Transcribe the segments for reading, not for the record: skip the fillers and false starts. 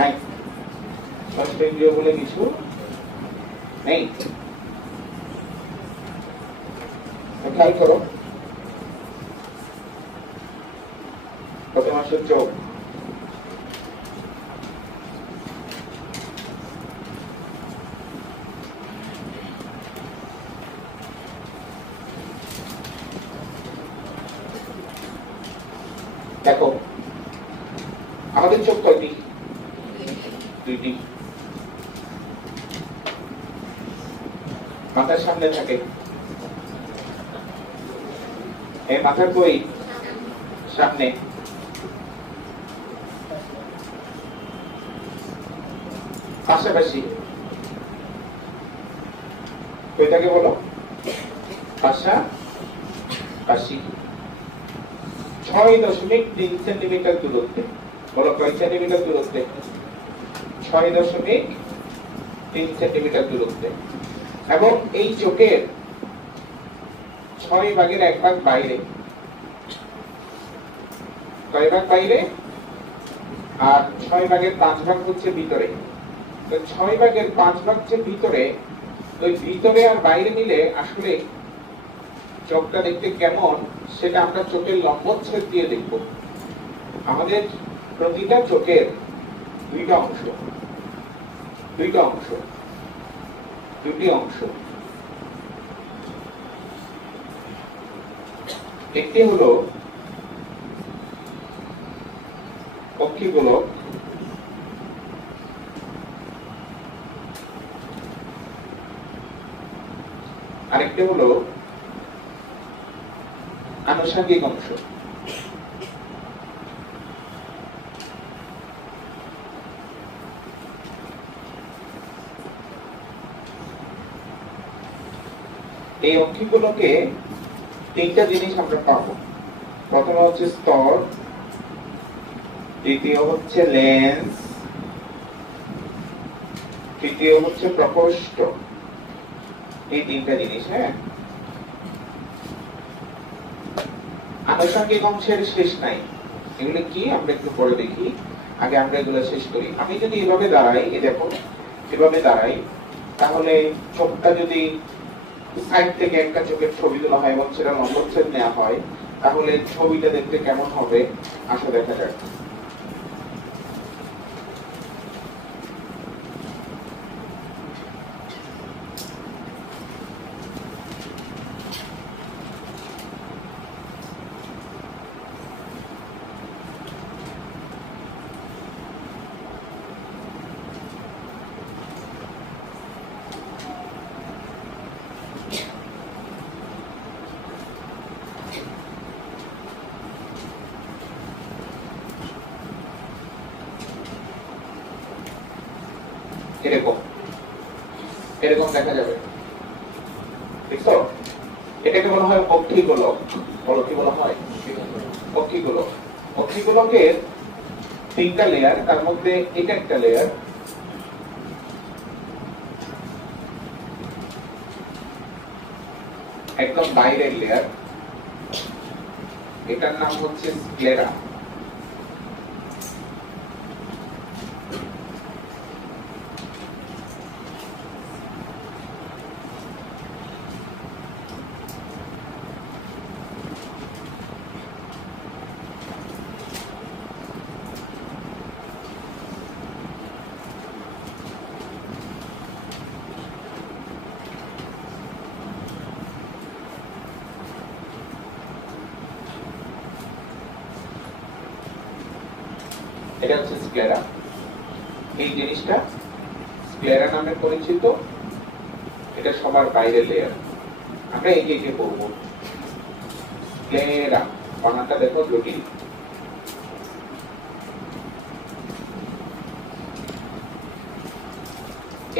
নাই, ষষ্ঠ ইন্দ্রিয় বলে কিছু নেই। খেয়াল করো, প্রথম আসে চোখ, দেখো আমাদের চোখ কয়টি? দুইটি। মাথার সামনে থাকে, এই মাথার কই সামনে, পাশাপাশি কইটাকে বলো পাশাপাশি 6.3 সেন্টিমিটার দূরত্বে। বলো কয় সেন্টিমিটার দূরত্বে? 6.3 সেন্টিমিটার দূরত্বে। এবং এই চোখের 6 ভাগের 1 ভাগ বাইরে। কয় ভাগ বাইরে? আর 6 ভাগের 5 ভাগ হচ্ছে ভিতরে। তো 6 ভাগের 5 ভাগ হচ্ছে ভিতরে। ওই ভিতরে আর বাইরে মিলে আসলে চোখটা দেখতে কেমন সেটা আমরা চোখের লম্বচ্ছেদ দিয়ে দেখব। আমাদের প্রতিটা চোখের দুইটি অংশ। একটি হলো অক্ষিগোলক, আরেকটি হলো আনুষঙ্গিক অংশ। এই অক্ষিগোলকে 3টা জিনিস আমরা পাবো। প্রথম হচ্ছে স্তর, দ্বিতীয় হচ্ছে লেন্স, তৃতীয় হচ্ছে প্রকোষ্ঠ। এই 3টা জিনিস। হ্যাঁ, আনুষঙ্গিক অংশের শেষ নাই। এগুলো কি আমরা একটু পরে দেখি, আগে আমরা এগুলো শেষ করি। আমি যদি এভাবে দাঁড়াই, এই দেখো এভাবে দাঁড়াই, তাহলে চোখটা যদি সাইড থেকে একটা চোখের ছবি তোলা হয় এবং সেটা লম্বচ্ছেদ নেওয়া হয়, তাহলে ছবিটা দেখতে কেমন হবে আসো দেখা যাক। এরকম দেখা যাবে, দেখছো? এটাকে বলা হয় অক্ষিগোলক। বলো কি বলা হয়? অক্ষিগোলক। অক্ষিগোলকের 3টা লেয়ার, তার মধ্যে এটা একটা লেয়ার, একদম বাইরের লেয়ার, এটার নাম হচ্ছে স্ক্লেরা। এটা হচ্ছে স্ক্লেরা। এই জিনিসটা স্ক্লেরা নামে পরিচিত। এটা সবার বাইরের লেয়ার। আমরা একে পড়বো। স্ক্লেরা বানানটা দেখো জটিল।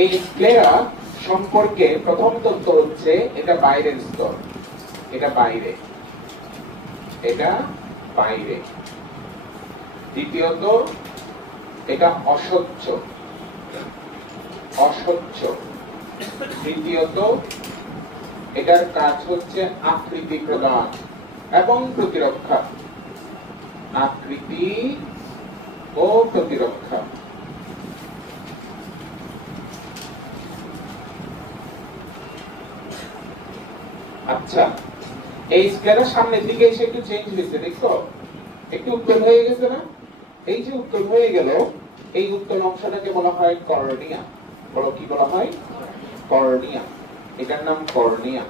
এই স্ক্লেরা সম্পর্কে প্রথম তথ্য হচ্ছে এটা বাইরের স্তর, এটা বাইরে, এটা বাইরে। দ্বিতীয়ত এটা অস্বচ্ছ, তৃতীয়ত এটার কাজ হচ্ছে আকৃতি প্রদান এবং প্রতিরক্ষা। আকৃতি ও প্রতিরক্ষা। আচ্ছা, এই স্ক্লেরা সামনের দিকে এসে একটু চেঞ্জ হয়েছে, দেখো একটু উত্তল হয়ে গেছে না? এই যে উত্তল হয়ে গেল, এই উত্তল অংশটাকে বলা হয় কর্নিয়া। বলো কি বলা হয়? কর্নিয়া। এটার নাম কর্নিয়া।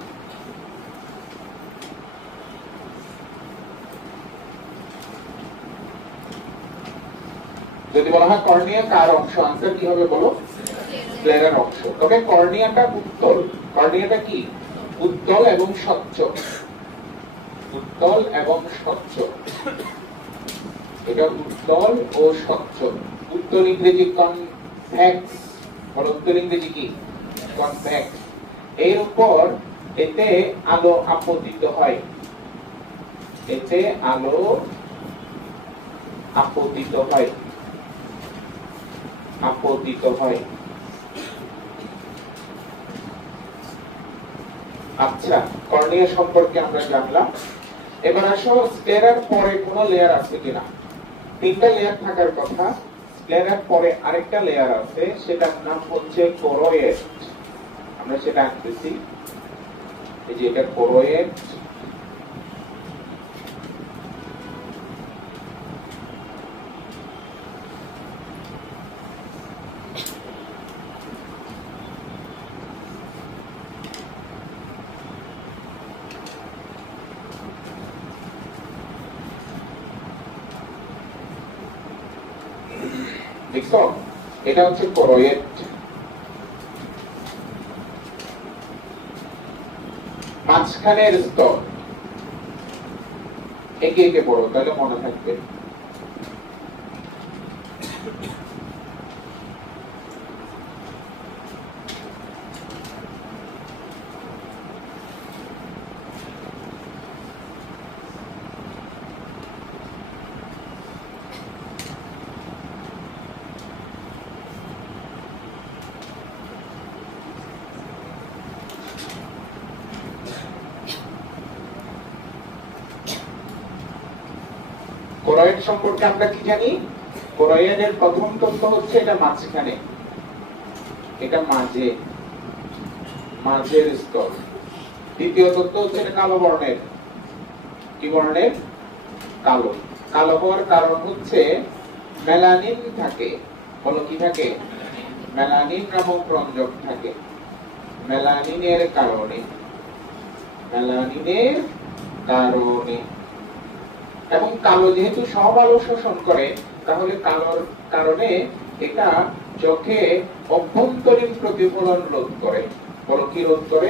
যদি বলা হয় কর্নিয়া কার অংশ, আনসার কি হবে বলো? স্ক্লেরার অংশ। তবে কর্নিয়াটা উত্তল। কর্নিয়াটা কি? উত্তল এবং স্বচ্ছ। উত্তল এবং স্বচ্ছ। এটা উত্তল ও স্বচ্ছ। উত্তল ইংরেজি কনভেক্স। বলো উত্তল ইংরেজি কি? কনভেক্স। এর উপর এতে আলো আপতিত হয়। এতে আলো আপতিত হয়। আপতিত হয়। আচ্ছা, কর্নিয়া সম্পর্কে আমরা জানলাম। এবার আসো স্ক্লেরার পরে কোন লেয়ার আছে কিনা। তিনটা লেয়ার থাকার কথা। স্ক্লেরার পরে আরেকটা লেয়ার আছে, সেটার নাম হচ্ছে কোরোয়েড। আমরা সেটা আঁকতেছি। এই যে এটা কোরোয়েড। দেখছো, এটা হচ্ছে কোরোয়েড। মাঝখানের স্তর। একে একে পড়ো, তাহলে মনে থাকবে। কোরোয়েড সম্পর্কে আমরা কি জানি? কোরোয়েডের প্রথম তথ্য হচ্ছে এটা মাঝখানে, এটা মাঝে, মাঝের স্তর। দ্বিতীয় তথ্য হচ্ছে এটা কালো বর্ণের। কি বর্ণের? কালো। কালো হওয়ার কারণ হচ্ছে মেলানিন থাকে। বলো কি থাকে? মেলানিন নামক রঞ্জক থাকে। মেলানিনের কারণে। মেলানিনের কারণে। এবং কালো যেহেতু সব আলো শোষণ করে, তাহলে কালোর কারণে এটা চোখে অভ্যন্তরীণ প্রতিফলন রোধ করে। বলো কি রোধ করে?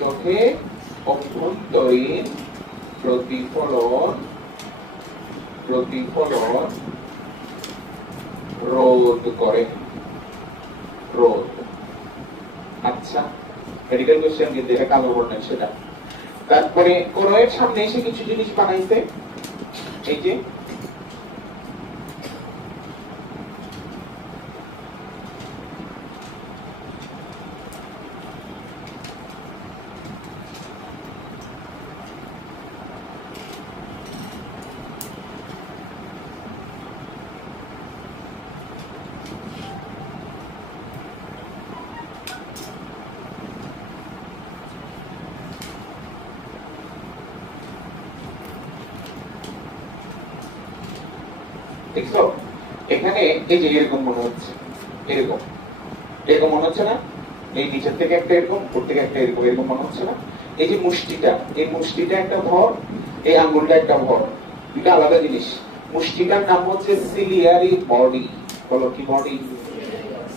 চোখে অভ্যন্তরীণ প্রতিফলন রোধ করে। রোধ। আচ্ছা, মেডিকেল কোশ্চেন কিন্তু এটা কালো বর্ণের সেটা। তারপরে কোরোয়েড সামনে এসে কিছু জিনিস বানাইছে। এই যে দেখছো, এখানে এই যে এরকম মনে হচ্ছে, এরকম এরকম মনে হচ্ছে না? এই নিচের থেকে একটা এরকম, উপর থেকে একটা এরকম, এরকম মনে হচ্ছে না? এই যে মুষ্টিটা, এই মুষ্টিটা একটা ভর, এই আঙ্গুলটা একটা ভর, দুটা আলাদা জিনিস। মুষ্টিটার নাম হচ্ছে সিলিয়ারি বডি। বলো কি বডি?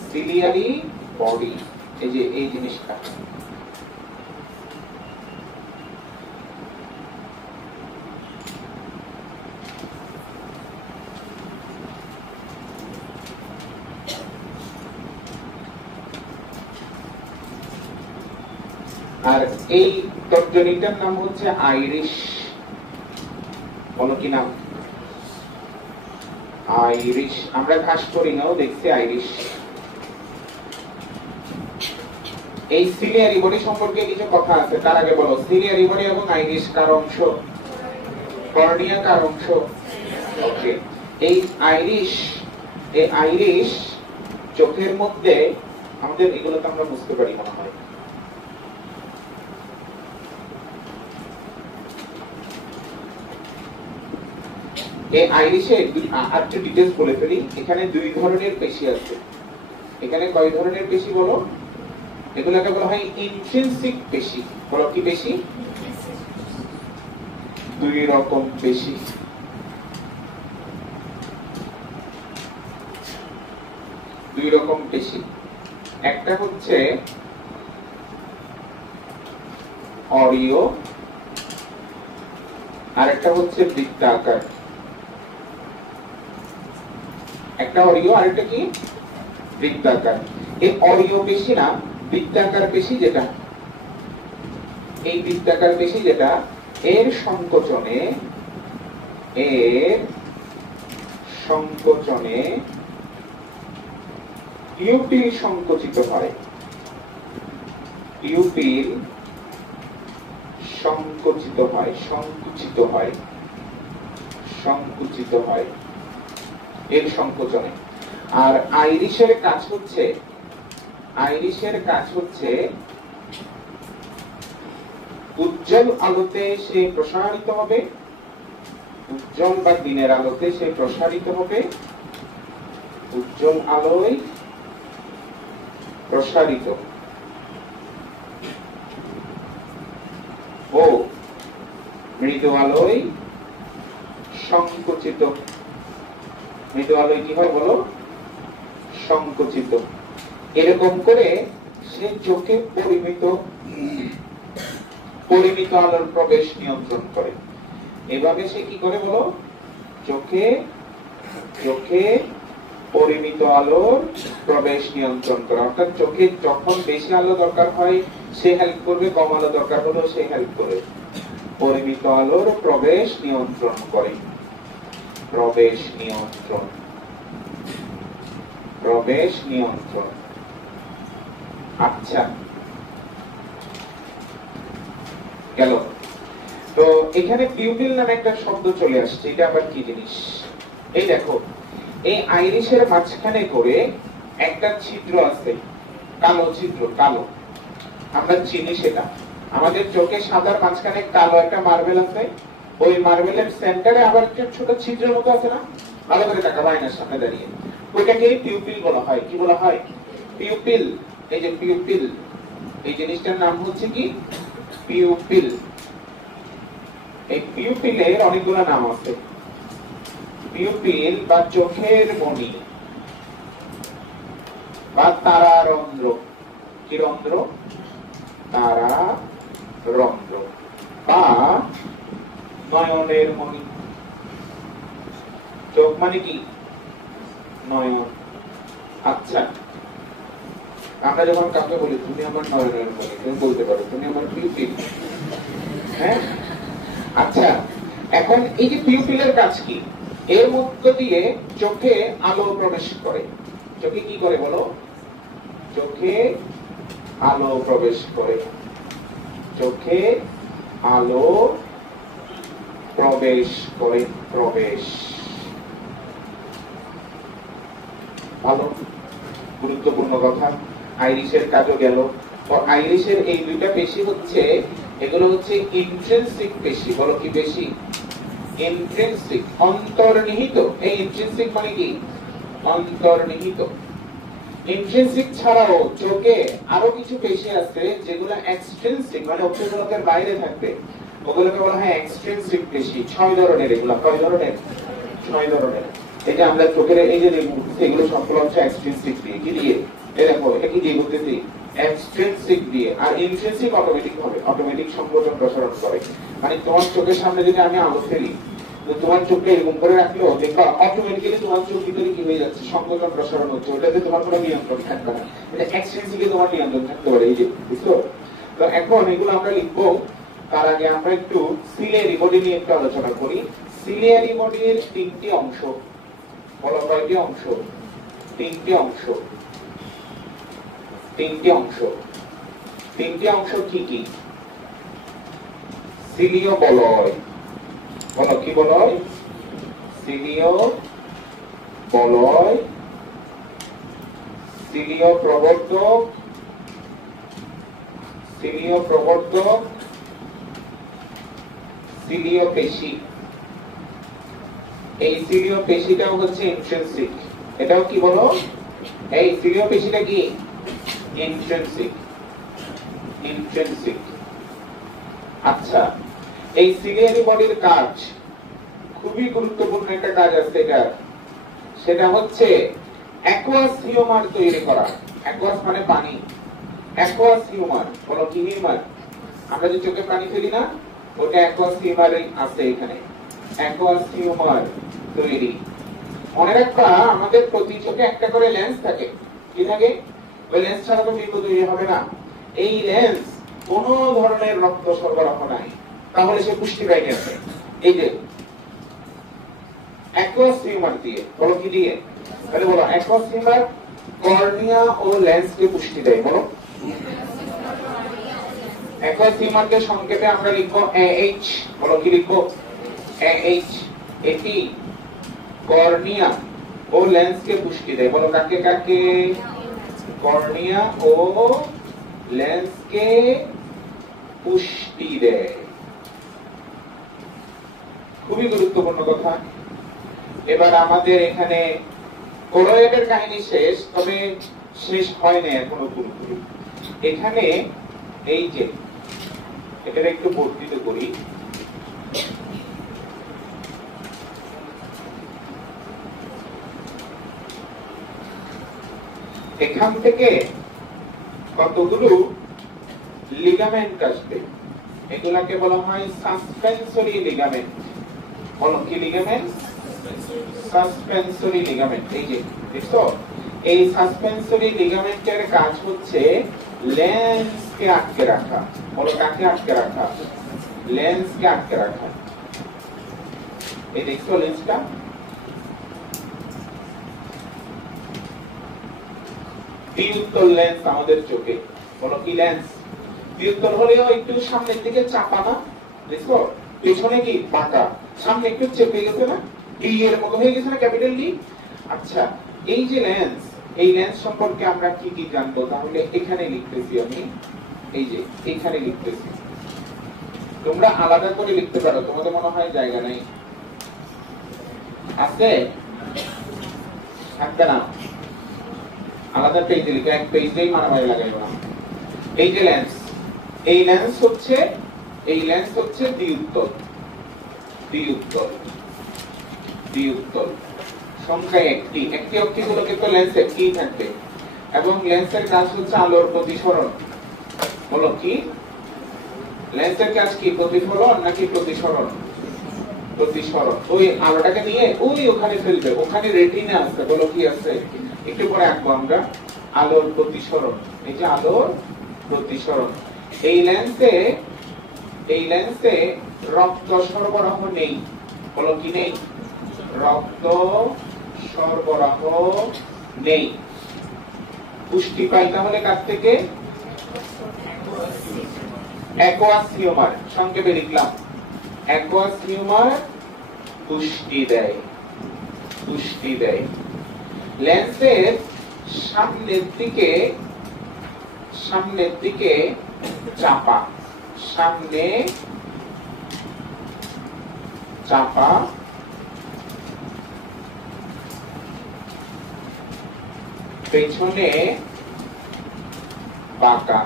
Ciliary body. এই যে এই জিনিসটা। আর এই তর্জনীটার নাম হচ্ছে আইরিশ। বলো কি নাম? আইরিশ। আমরা ঘাস করি নাও দেখছি আইরিশ। এই সিলিয়ারি বডি সম্পর্কে কিছু কথা আছে, তার আগে বলো সিলিয়ারি বডি এবং আইরিশ কার অংশ? কর্নিয়া কার অংশ? ওকে। এই আইরিশ চোখের মধ্যে, আমাদের এগুলো তো আমরা বুঝতে পারি মনে হয়। এই আইরিশে আরেকটু ডিটেইলস বলে ফেলি। এখানে দুই ধরনের পেশি আছে। এখানে কয় ধরনের পেশি বলো? এগুলোকে বলা হয় ইন্ট্রিনসিক পেশি। বলো কি পেশি? দুই রকম পেশি। দুই রকম পেশি। একটা হচ্ছে অরিও, আর একটা হচ্ছে বৃত্তাকার। একটা অরিও আর একটা কি বৃত্তাকার। এই অরিও পেশি না, বৃত্তাকার পেশি যেটা, এই বৃত্তাকার পেশি যেটা, এর সংকোচনে পিউপিল সংকুচিত হয়। পিউপিল সংকুচিত হয়, সংকুচিত হয়, সংকুচিত হয় এর সংকোচনে। আর আইরিশের কাজ হচ্ছে উজ্জ্বল আলোতে সে প্রসারিত হবে, উজ্জ্বল বা দিনের আলোতে সে প্রসারিত হবে, উজ্জ্বল আলোয় প্রসারিত ও মৃদু আলোয় সংকুচিত। মৃদু আলোয় কি হয় বলো? সংকুচিত। এরকম করে সে চোখে পরিমিত আলোর প্রবেশ নিয়ন্ত্রণ করে। এভাবে সে কি করে বলো? চোখে পরিমিত আলোর প্রবেশ নিয়ন্ত্রণ করে। অর্থাৎ চোখে যখন বেশি আলো দরকার হয় সে হেল্প করবে, কম আলো দরকার হলেও সে হেল্প করবে। পরিমিত আলোর প্রবেশ নিয়ন্ত্রণ করে। প্রবেশ নিয়ন্ত্রণ। আচ্ছা, গেল। তো এখানে পিউপিল নামে একটা শব্দ চলে আসছে, এটা আবার কি জিনিস? এই দেখো, এই আইরিশের মাঝখানে করে একটা ছিদ্র আছে, কালো ছিদ্র, কালো। আমরা চিনি সেটা। আমাদের চোখে সাদার মাঝখানে কালো একটা মার্বেল আছে, ওই মার্বেলের সেন্টারে আবার একটা ছোট ছিদ্রের মতো আছে না? ভালো করে তাকাও আয়নার সামনে দাঁড়িয়ে। ওইটাকে পিউপিল বলা হয়। কি বলা হয়? পিউপিল। এই যে পিউপিল, এই জিনিসটার নাম হচ্ছে কি? পিউপিল। এই পিউপিলের অনেকগুলো নাম আছে। পিউপিল বা চোখের মণি বা তারারন্ধ্র। কি রন্ধ্র? তারারন্ধ্র বা নয়নের মণি। চোখ মানে কি? নয়ন। আচ্ছা, আমরা যখন কাউকে বলি তুমি আমার নয়নের মণি, তুমি বলতে পারো তুমি আমার পিউপিল। হ্যাঁ, আচ্ছা, এখন এই যে পিউপিলের কাজ কি? এর মধ্য দিয়ে চোখে আলো প্রবেশ করে। চোখে কি করে বলো? চোখে আলো প্রবেশ করে। চোখে আলো প্রবেশ করে। প্রবেশ, ভালো গুরুত্বপূর্ণ কথা। আইরিশের কাজও গেল। আইরিশের এই দুইটা পেশি হচ্ছে, এগুলো হচ্ছে ইন্ট্রিনসিক পেশি। বলো কি পেশি? ইন্ট্রিনসিক, অন্তর্নিহিত। এই ইন্ট্রিনসিক মানে কি? অন্তর্নিহিত। ইন্ট্রিনসিক ছাড়াও চোখে আরো কিছু পেশি আছে যেগুলো এক্সট্রিনসিক, মানে অক্ষগোলকের বাইরে থাকবে। ওগুলোকে বলা হয় এক্সট্রিনসিক পেশি। 6 ধরনের। এগুলো কয় ধরনের? 6 ধরনের। এই যে আমরা চোখের এই যে এগুলো সবগুলো হচ্ছে এক্সট্রিনসিক দিয়ে। কি দিয়ে? এই দেখো, এটা কি দিয়ে বলতেছি? এক্সট্রিনসিক দিয়ে। আর ইন্ট্রিনসিক অটোমেটিক ভাবে, অটোমেটিক সংকোচন প্রসারণ করে। মানে তোমার চোখের সামনে যদি আমি আলো ফেলি, তো তোমার চোখকে এরকম করে রাখলেও দেখবা অটোমেটিক্যালি তোমার চোখ ভিতরে কি হয়ে যাচ্ছে? সংকোচন প্রসারণ হচ্ছে। ওটাতে তোমার কোনো নিয়ন্ত্রণ থাকবে না। এটা এক্সট্রিনসিকে তোমার নিয়ন্ত্রণ থাকতে পারে। এই যে বুঝছো? তো এখন এগুলো আমরা লিখবো। তার আগে আমরা একটু সিলিয়ারি বডি নিয়ে একটু আলোচনা করি। সিলিয়ারি বডির 3টি অংশ। বলো কয়টি অংশ? 3টি অংশ। 3টি অংশ। 3টি অংশ কি কি? সিলিয় বলয়। বলো কি বলয়? সিলিয় বলয়, সিলিয় প্রবর্ধক, সিলিয় প্রবর্ধক, সিলিয় পেশি। এই সিলিও পেশিটাও হচ্ছে ইন্ট্রিনসিক। এটাও কি বলো? এই সিলিও পেশিটা কি ইন্ট্রিনসিক। ইন্ট্রিনসিক। আচ্ছা, এই সিলিয়ারি বডির কাজ খুবই গুরুত্বপূর্ণ একটা কাজ আছে এটা। সেটা হচ্ছে অ্যাকুয়াস হিউমার তৈরি করা। অ্যাকুয়াস মানে পানি। অ্যাকুয়াস হিউমার বলো কি হিউমার? আমরা যে চোখে পানি ফেলি না, ওটা অ্যাকুয়াস হিউমারই আছে এখানে। অ্যাকুয়াস হিউমার তৈরি। মনে রাখবা, আমাদের প্রতি চোখে একটা করে লেন্স থাকে। কি থাকে? ওই লেন্স ছাড়া তো বিন্দু তৈরি হবে না। এই লেন্স কোন ধরনের রক্ত সরবরাহ নাই, তাহলে সে পুষ্টি পায় গেছে। এই যে অ্যাকুয়াস হিউমার দিয়ে, বলো কি দিয়ে? তাহলে বলো অ্যাকুয়াস হিউমার কর্নিয়া ও লেন্সকে পুষ্টি দেয়। বলো অ্যাকুয়াস হিউমারকে সংক্ষেপে আমরা লিখবো AH। বলো কি লিখবো? AH। এটি কর্নিয়া ও লেন্সকে পুষ্টি দেয়। বলো কাকে কাকে? কর্নিয়া ও লেন্সকে পুষ্টি দেয়। খুবই গুরুত্বপূর্ণ কথা। এবার আমাদের এখানে কোরয়েডের কাহিনী শেষ, তবে শেষ হয় না এখনো পুরোপুরি। এখানে এই যে এটা একটু বর্ধিত করি। এখান থেকে কতগুলো লিগামেন্ট আসবে, এগুলাকে বলা হয় সাসপেনসরি লিগামেন্ট। বলো কি লিগামেন্ট? সাসপেনসরি লিগামেন্ট। এই যে দেখছো, এই সাসপেনসরি লিগামেন্টের কাজ হচ্ছে লেন্সকে আটকে রাখা। বলো কাকে আটকে রাখা? লেন্সকে আটকে রাখা। এই দেখছো লেন্সটা, দ্বিউত্তল লেন্স আমাদের চোখে। বলো কি লেন্স? দ্বিউত্তল হলেও একটু সামনের দিকে চাপা না, দেখছো? পেছনে কি বাঁকা, সামনে একটু চেপে গেছে না, ডি এর মতো হয়ে গেছে না, ক্যাপিটাল ডি। আচ্ছা, এই যে লেন্স, এই লেন্স সম্পর্কে আমরা কি কি জানবো? তাহলে এখানে লিখতেছি আমি, এই যে এখানে লিখতেছি। তোমরা আলাদা করে লিখতে পারো, তোমাদের মনে হয় জায়গা নাই? আছে? থাকবে না? আলাদা পেজে লিখে, এক পেজেই মারামারি লাগাইবো না। এই যে লেন্স, এই লেন্স হচ্ছে, এই লেন্স হচ্ছে দ্বিউত্তল। দ্বিউত্তল, দ্বিউত্তল সংখ্যায় একটি। একটি অক্ষিগুলোকে তো লেন্স একটি থাকবে, এবং লেন্সের কাজ হচ্ছে আলোর প্রতিসরণ। বলো কি? লেন্সের কাজ কি? প্রতিফলন নাকি প্রতিসরণ? প্রতিসরণ। ওই আলোটাকে নিয়ে ওই ওখানে ফেলবে, ওখানে রেটিনা আছে। বলো কি আছে? একটু পরে আঁকবো আমরা। আলোর প্রতিসরণ, এই যে আলোর প্রতিসরণ। এই লেন্সে, এই লেন্সে রক্ত সরবরাহ নেই। বলো কি নেই? রক্ত সরবরাহ নেই। পুষ্টি পাই তাহলে কাছ থেকে? অ্যাকুয়াস হিউমার, সংক্ষেপে লিখলাম। অ্যাকুয়াস হিউমার পুষ্টি দেয়, পুষ্টি দেয়। লেন্সের সামনের দিকে, সামনের দিকে চাপা, সামনে চাপা, পেছনে বাঁকা।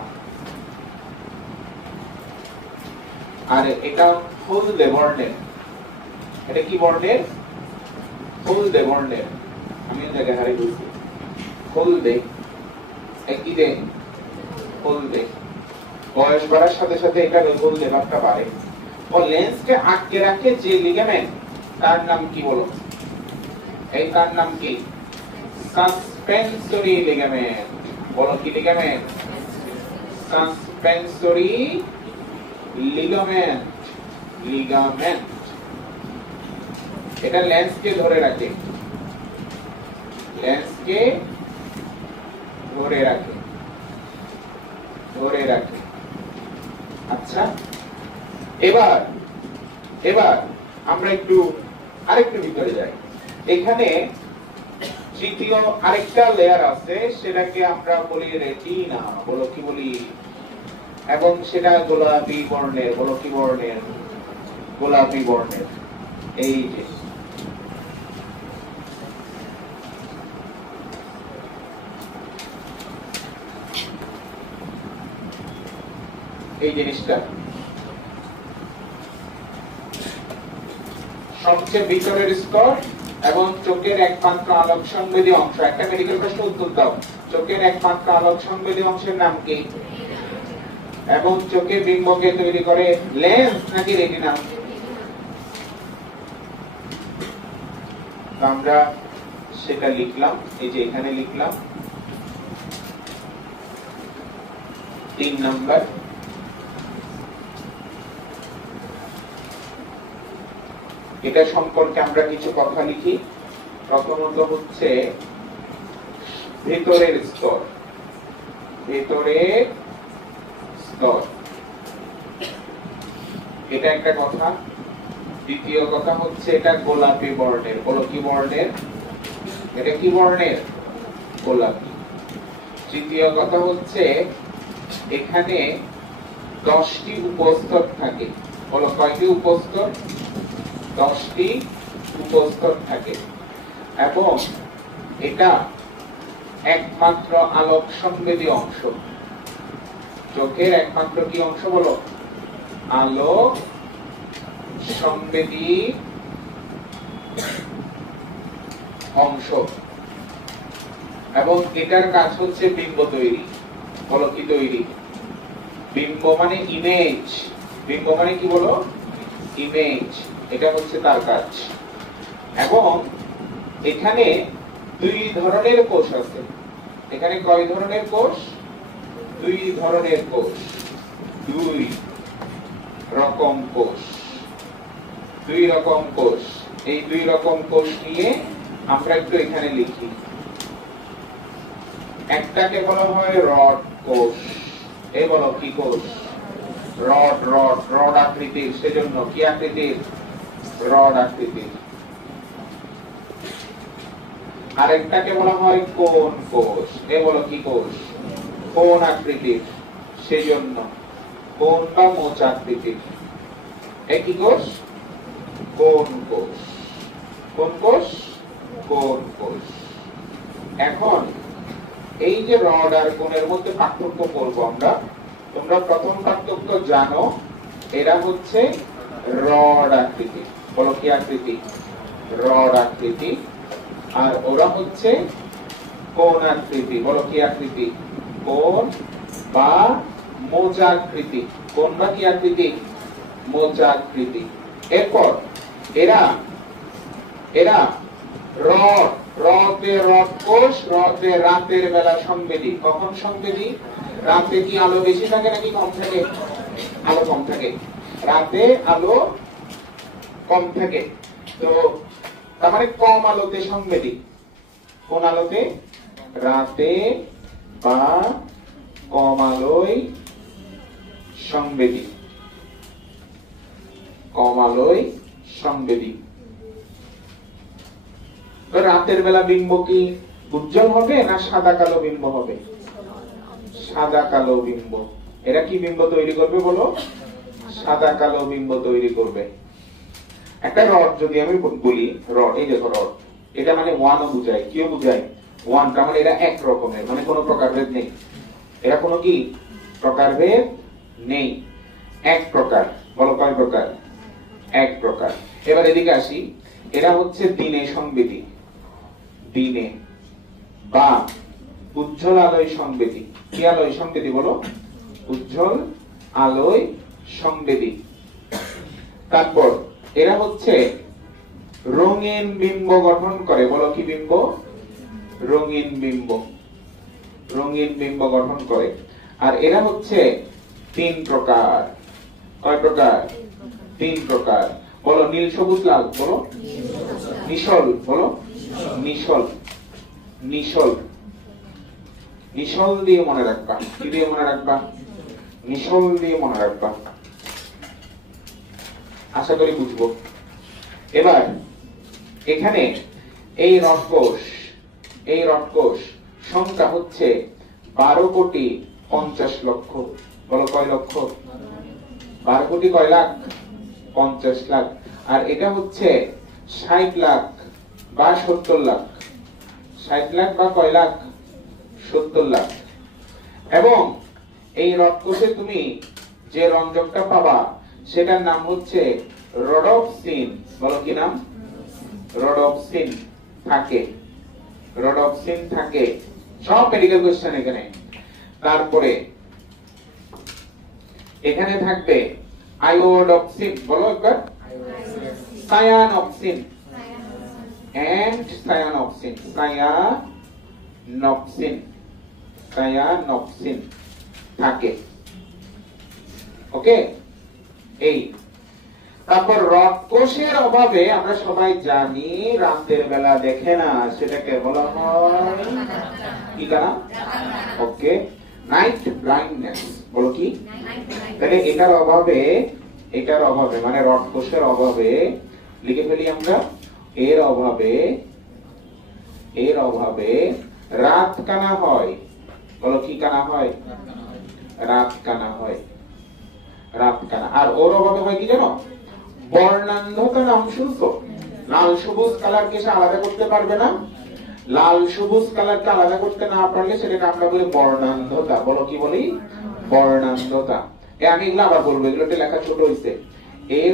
আর এটা হলদে বর্ণের। এটা কি বর্ণের? হলদে বর্ণের। আমি জায়গায় হারিয়ে বলছি হলদে, একই দে হলদে। বয়স বাড়ার সাথে সাথে এটা হলদে ভাবটা বাড়ে। ও লেন্সকে আটকে রাখে যে লিগামেন্ট, তার নাম কি বলো? এই তার নাম কি? সাসপেনসরি লিগামেন্ট। বলো কি লিগামেন্ট? সাসপেনসরি লিগামেন্ট। লিগামেন্ট এটা লেন্সকে ধরে রাখে, লেন্সকে ধরে রাখে, ধরে রাখে। আচ্ছা, এবার এবার আমরা একটু আরেকটু ভিতরে যাই। এখানে তৃতীয় আরেকটা লেয়ার আছে, সেটাকে আমরা বলি রেটিনা। বলো কি বলি? এবং সেটা গোলাপি বর্ণের। বলো কি বর্ণের? গোলাপি বর্ণের। এই যে এই জিনিসটা সবচেয়ে ভিতরের স্তর এবং চোখের একমাত্র আলোক সংবেদী অংশ। একটা মেডিকেল প্রশ্ন উত্তর দাও, চোখের একমাত্র আলোক সংবেদী অংশের নাম কি? এবং চোখের বিম্বকে তৈরি করে লেন্স নাকি রেটিনা? আমরা সেটা লিখলাম, এই যে এখানে লিখলাম 3 নাম্বার। এটা সম্পর্কে আমরা কিছু কথা লিখি। প্রথমত হচ্ছে ভেতরের স্তর, ভেতরের স্তর, এটা একটা কথা। দ্বিতীয় কথা হচ্ছে এটা গোলাপি বর্ণের। বলো কি বর্ণের? এটা কি বর্ণের? গোলাপি। তৃতীয় কথা হচ্ছে এখানে 10টি উপস্তর থাকে। বলো কয়টি উপস্তর? 10টি উপস্তর থাকে এবং এটা একমাত্র আলোক সংবেদী অংশ। চোখের একমাত্র কি অংশ? বলো আলোক সংবেদী অংশ এবং এটার কাজ হচ্ছে বিম্ব তৈরি। বলো কি তৈরি? বিম্ব মানে ইমেজ। বিম্ব মানে কি? বলো ইমেজ। এটা হচ্ছে তার কাজ। এবং এখানে 2 ধরনের কোষ আছে। এখানে কয় ধরনের কোষ? 2 ধরনের কোষ, 2 রকম কোষ, 2 রকম কোষ। এই 2 রকম কোষ নিয়ে আমরা একটু এখানে লিখি। একটাকে বলা হয় রড কোষ। এই বলো কি কোষ? রড। রড রড আকৃতির, সেজন্য কি আকৃতির? রড আকৃতির। আরেকটাকে বলা হয় কোন কোষ। এ বলো কি কোষ? কোন আকৃতির, সেজন্য কোন বা মোচ আকৃতির। একই কোষ? কোন কোষ। কোন কোষ? কোন কোষ। এখন এই যে রড আর কোণের মধ্যে পার্থক্য করব আমরা। তোমরা প্রথম পার্থক্য জানো, এরা হচ্ছে রড আকৃতি। বলো কি আকৃতি? রড আকৃতি। আর ওরা হচ্ছে কোন আকৃতি। বলো কি আকৃতি? কোন বা মোজাকৃতি। কোন বা কি আকৃতি? মোজাকৃতি। এরপর এরা এরা রড, রডে রড কোষ, রডে রাতের বেলা সংবেদী। কখন সংবেদী? রাতে কি আলো বেশি থাকে নাকি কম থাকে? আলো কম থাকে। রাতে আলো কম থাকে, তো তার মানে কম আলোতে সংবেদী। কোন আলোতে? রাতে বা কম আলোয় সংবেদী। কম আলোয় সংবেদী। রাতের বেলা বিম্ব কি উজ্জ্বল হবে না সাদা কালো বিম্ব হবে? সাদা কালো বিম্ব। এরা কি বিম্ব তৈরি করবে? বলো সাদা কালো বিম্ব তৈরি করবে। একটা রড যদি আমি বলি, রড, এই দেখো রড, এটা মানে 1 বুঝায়। কিও বুঝায়? 1। তার মানে এরা এক রকমের, মানে কোনো প্রকারভেদ নেই। এরা কোনো কি প্রকারভেদ নেই, এক প্রকার। বলো কয় প্রকার? এক প্রকার। এবার এদিকে আসি। এরা হচ্ছে দিনে সংবেদী, দিনে বা উজ্জ্বল আলোয় সংবেদী। কি আলোয় সংবেদী? বলো উজ্জ্বল আলোয় সংবেদী। তারপর এরা হচ্ছে রঙিন বিম্ব গঠন করে। বলো কি বিম্ব? রঙিন বিম্ব। রঙিন বিম্ব গঠন করে। আর এরা হচ্ছে 3 প্রকার। কয় প্রকার? 3 প্রকার। বলো নীল, সবুজ, লাল। বলো নিশল। বলো নিশল। নিশল। নিশল দিয়ে মনে রাখবা। কি দিয়ে মনে রাখবা? নিশল দিয়ে মনে রাখবা। আশা করি বুঝবো। এবার এখানে এই রডকোষ, এই রডকোষ সংখ্যা হচ্ছে 12,50,00,000। বলো কয় লক্ষ? 12 কোটি কয় লাখ? 50 লাখ। আর এটা হচ্ছে 60 লাখ বা 70 লাখ। 60 লাখ বা কয় লাখ? 70 লাখ। এবং এই রডকোষে তুমি যে রঞ্জকটা পাবা সেটার নাম হচ্ছে রোডোপ্সিন। বলো কি নাম? রোডোপ্সিন থাকে, রোডোপ্সিন থাকে। সব মেডিকেল কোশ্চেন এখানে। তারপরে এখানে থাকবে আয়োডোপ্সিন। বলো একবার। সায়ানোপ্সিন and cyanopsin, cyanopsin থাকে। ওকে, এই তারপর রক্তকোষের অভাবে আমরা সবাই জানি রাতের বেলা দেখে না, সেটাকে বলা হয় কি কানা? ওকে, নাইট ব্লাইন্ডনেস। বলো কি? তাহলে এটার অভাবে মানে রক্তকোষের অভাবে লিখে ফেলি আমরা, এর অভাবে রাত কানা হয়। বলো কি কানা হয়? রাত কানা হয়, রাত কানা। আর ওর অভাবে হয় কি জানো? বর্ণান্ধতা। নাম শুনছো? লাল সবুজ কালারকে সে আলাদা করতে পারবে না। লাল সবুজ কালারকে আলাদা করতে না পারলে সেটাকে আমরা বলি বর্ণান্ধতা। বলো কি বলি? বর্ণান্ধতা। আমি এগুলো আবার বলবো, এগুলোতে লেখা ছোট হয়েছে। এর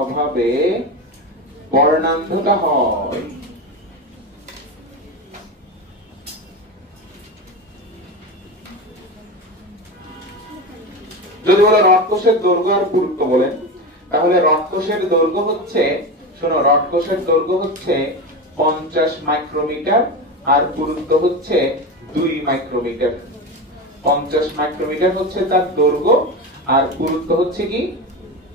অভাবে বর্ণান্ধতা হয়। যদি বলে রক্তকোষের দৈর্ঘ্য আর পুরুত্ব বলেন, তাহলে রক্তকোষের দৈর্ঘ্য হচ্ছে, শোনো, রক্তকোষের দৈর্ঘ্য হচ্ছে 50 মাইক্রোমিটার আর পুরুত্ব হচ্ছে 2 মাইক্রোমিটার। 50 মাইক্রোমিটার হচ্ছে তার দৈর্ঘ্য আর পুরুত্ব হচ্ছে কি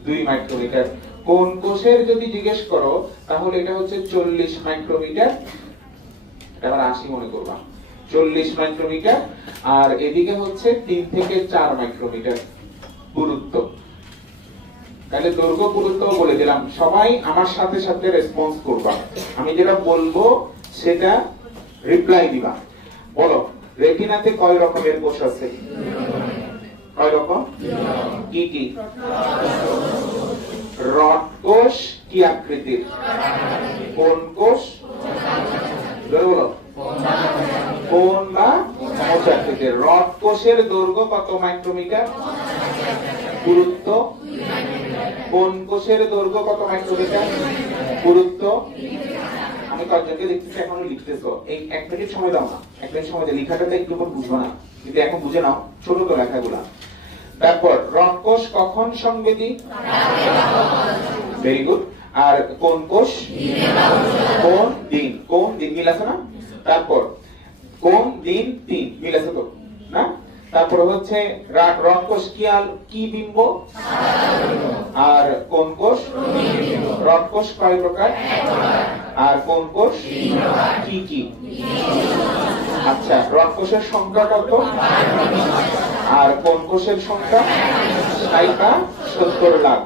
2 মাইক্রোমিটার। কোন কোষের যদি জিজ্ঞেস করো তাহলে এটা হচ্ছে 40 মাইক্রোমিটার। এবার 80 মনে করবা, 40 মাইক্রোমিটার। আর এদিকে হচ্ছে 3 থেকে 4 মাইক্রোমিটার পুরুত্ব। তাহলে দৈর্ঘ্য পুরুত্ব বলে দিলাম। সবাই আমার সাথে সাথে রেসপন্স করবা, আমি যেটা বলবো সেটা রিপ্লাই দিবা। বলো, রেটিনাতে কয় রকমের কোষ আছে? কয় রকম? কি কি? রড কোষ কি আকৃতির? কোন কোষ? বলো, কোন বা মোচ আকৃতির। রড কোষের দৈর্ঘ্য কত মাইক্রোমিটার? পুরুত্ব? কোন কোষের দৈর্ঘ্য কত মাইক্রোমিটার? পুরুত্ব? আমি কয়েকজনকে দেখতেছি এখনো লিখতেছো, এই 1 মিনিট সময় দাও না। 1 মিনিট সময় দাও, লেখাটা একটু পর বুঝবো না, কিন্তু এখন বুঝে নাও, ছোট তো লেখাগুলা। তারপর রড কোষ কখন সংবেদী? Very good. আর কোন কোষ? কোন দিন? কোন দিন মিল আছে না? তারপর কোন দিন 3 মিল আছে তো না? তারপর হচ্ছে রড কোষ কি বিম্ব? আর কোন কোষ? রড কোষ কয় প্রকার? আর কোন কোষ কি কি? আচ্ছা, রড কোষের সংখ্যা কত? আর কোন কোষের সংখ্যা? 70 লাখ।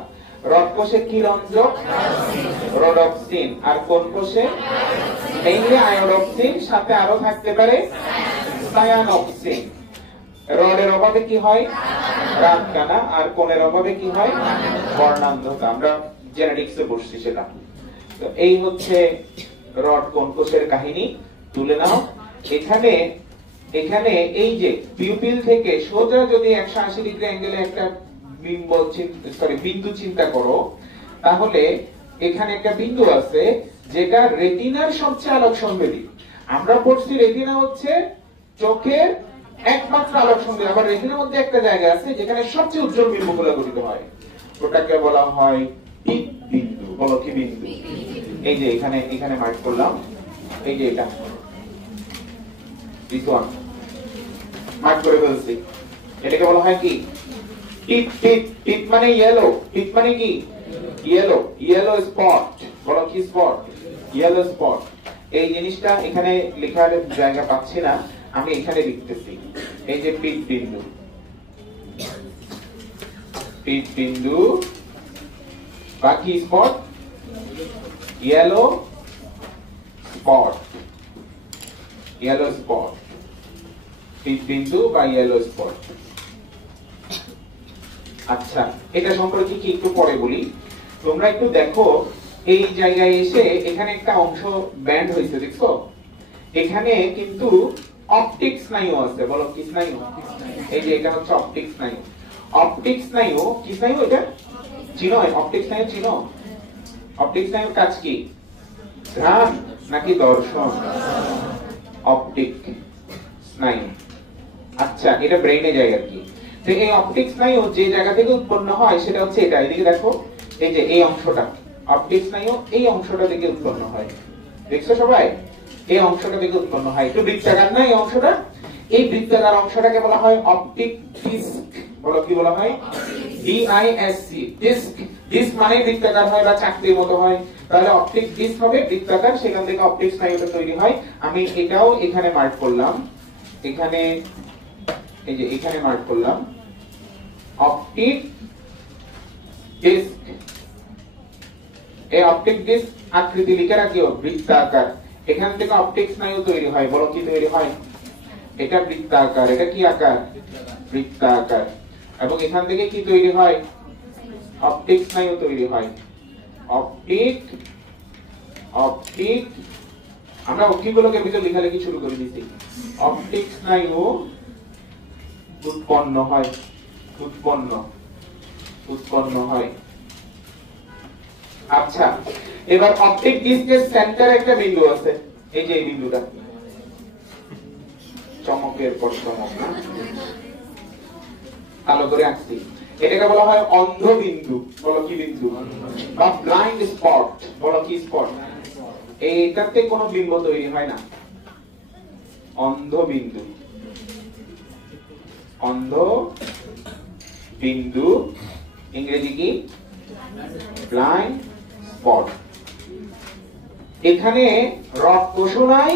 রড কোষে কি রঞ্জক? রোডোপ্সিন। আর কোন কোষে? মেইনলি আয়োডোপ্সিন, সাথে আরো থাকতে পারে সায়ানোপ্সিন। রডের অভাবে কি হয়? রাত কানা। আর কোণের অভাবে কি হয়? বর্ণান্ধতা। আমরা জেনেটিক্সে পড়ছি সেটা। তো এই হচ্ছে রড কোন কোষের কাহিনী। তুলে নাও। এখানে এই যে পিউপিল থেকে সোজা যদি 180 ডিগ্রি অ্যাঙ্গেলে একটা বিন্দু চিন্তা করো, তাহলে এখানে একটা বিন্দু আছে যেটা রেটিনার সবচেয়ে আলোক সংবেদী। আমরা পড়ছি রেটিনা হচ্ছে চোখের একমাত্র আলোক সংবেদী। আবার রেটিনার মধ্যে একটা জায়গা আছে যেখানে সবচেয়ে উজ্জ্বল বিন্দুগুলো গঠিত হয়, ওটাকে বলা হয় টিপ বিন্দু। বলো কি বিন্দু? এই যে এখানে মার্ক করলাম, এই যে এটা this one মার্ক করে ফেলছি, এটাকে বলা হয় কি? টিপ। টিপ টিপ মানে ইয়েলো। টিপ মানে কি? ইয়েলো। Yellow spot. বলো কি স্পট? Yellow spot. এই জিনিসটা এখানে লেখার জায়গা পাচ্ছি না, আমি এখানে লিখতেছি। এই যে টিপ বিন্দু, টিপ বিন্দু বা কি spot? Yellow spot. Yellow spot, টিপ বিন্দু বা ইয়েলো স্পট। আচ্ছা, এটা সম্পর্কে কি একটু পরে বলি। তোমরা একটু দেখো, এই জায়গায় এসে এখানে একটা অংশ ব্যান্ড হয়েছে, দেখছো? এখানে কিন্তু অপটিক স্নায়ু আছে, বলো কি স্নায়ু? এই যে এটা হচ্ছে অপটিক স্নায়ু। অপটিক স্নায়ু কি স্নায়ু? এটা চিনো? অপটিক স্নায়ু চিনো? অপটিক স্নায়ুর কাজ কি? ঘ্রাণ নাকি দর্শন? অপটিক স্নায়ু। আচ্ছা, এটা ব্রেইনে যায় আর কি। তো এই অপটিক স্নায়ু যে জায়গা থেকে উৎপন্ন হয় সেটা হচ্ছে এটা, এদিকে দেখো, এই যে এই অংশটা অপটিক স্নায়ু, এই অংশটা থেকে উৎপন্ন হয়। দেখছো সবাই? এই অংশটা থেকে উৎপন্ন হয়। একটু বৃত্তাকার না এই অংশটা? এই বৃত্তাকার অংশটাকে বলা হয় অপটিক ডিস্ক। বলো কি বলা হয়? DISC, disk. ডিস্ক মানে বৃত্তাকার হয় বা চাকতির মতো হয়, তাহলে অপটিক ডিস্ক হবে বৃত্তাকার, সেখান থেকে অপটিক স্নায়ুটা তৈরি হয়। আমি এটাও এখানে মার্ক করলাম, এখানে এই যে এখানে মার্ক করলাম অপটিক ডিস্ক। এই অপটিক ডিস্ক আকৃতি লিখে রাখিও, বৃত্তাকার। এখান থেকে অপটিক স্নায়ু তৈরি হয়। বলো কি তৈরি হয়? এটা বৃত্তাকার। এটা কি আকার? বৃত্তাকার। এবং এখান থেকে কি তৈরি হয়? অপটিক স্নায়ু তৈরি হয়। অপটিক অপটিক আমরা অক্ষিগুলোকে ভিতর লেখালেখি শুরু করে দিচ্ছি। অপটিক স্নায়ু উৎপন্ন হয়, উৎপন্ন হয়। আচ্ছা, এবার অপটিক ডিস্কের সেন্টারে একটা বিন্দু আছে, এই যে এই বিন্দুটা, চমকের পর চমক না, কালো করে আঁকছি। এটাকে বলা হয় অন্ধ বিন্দু। বলো কি বিন্দু? বা ব্লাইন্ড স্পট। বলো কি স্পট? এইটাতে কোনো বিম্ব তৈরি হয় না। অন্ধ বিন্দু, অন্ধ বিন্দু, ইংরেজি কি? Blind spot. এখানে রড কোষও নাই,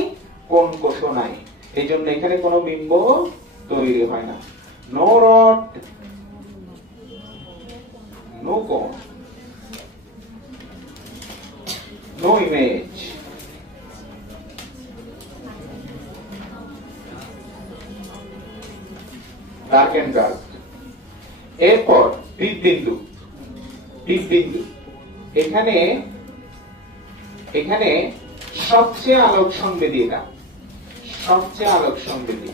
কোণ কোষও নাই, এই জন্য এখানে কোনো বিম্ব তৈরি হয় না। No rod, no cone, no image. Dark and dark. এরপর হৃদবিন্দু। হৃদবিন্দু এখানে এখানে সবচেয়ে আলোক সংবেদী, এটা সবচেয়ে আলোক সংবেদী।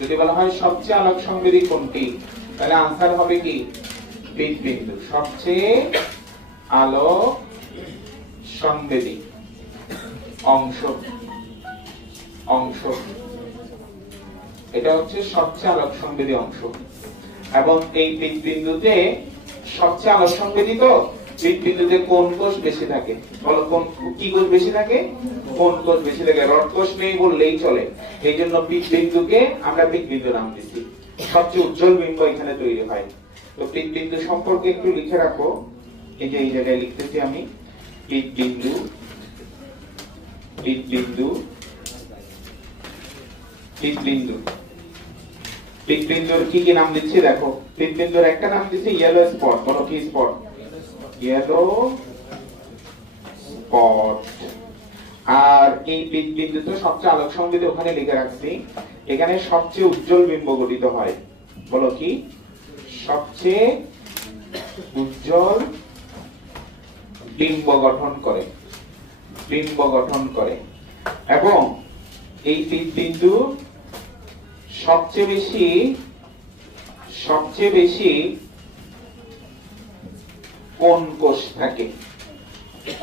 যদি বলা হয় সবচেয়ে আলোক সংবেদী কোনটি, তাহলে আনসার হবে কি? হৃদবিন্দু সবচেয়ে আলোক সংবেদী অংশ। এটা হচ্ছে সবচেয়ে আলোক সংবেদী অংশ। এবং এই হৃদবিন্দুতে সবচেয়ে আলোক সংবেদী, তো হৃদবিন্দুতে কোন কোষ বেশি থাকে? বলো কোন কি কোষ বেশি থাকে? কোন কোষ বেশি থাকে। রড কোষ নেই বললেই চলে, এই জন্য হৃদবিন্দুকে আমরা হৃদবিন্দু নাম দিচ্ছি। সবচেয়ে উজ্জ্বল বিম্ব এখানে তৈরি হয়। তো হৃদবিন্দু সম্পর্কে একটু লিখে রাখো, এই যে এই জায়গায় লিখতেছি আমি, হৃদবিন্দু, হৃদবিন্দু, হৃদবিন্দু। হৃদবিন্দুর কি কি নাম দিচ্ছি দেখো। হৃদবিন্দুর একটা নাম দিচ্ছি ইয়েলো স্পট। বলো কি স্পট? Yellow spot. আর এই হৃদবিন্দুতে সবচেয়ে আলোক সংবেদী ওখানে লিখে রাখছি, এখানে সবচেয়ে উজ্জ্বল বিম্ব গঠিত হয়। বলো কি? সবচেয়ে উজ্জ্বল বিম্ব গঠন করে, বিম্ব গঠন করে। এবং এই হৃদবিন্দু সবচেয়ে বেশি কোন কোষ থাকে?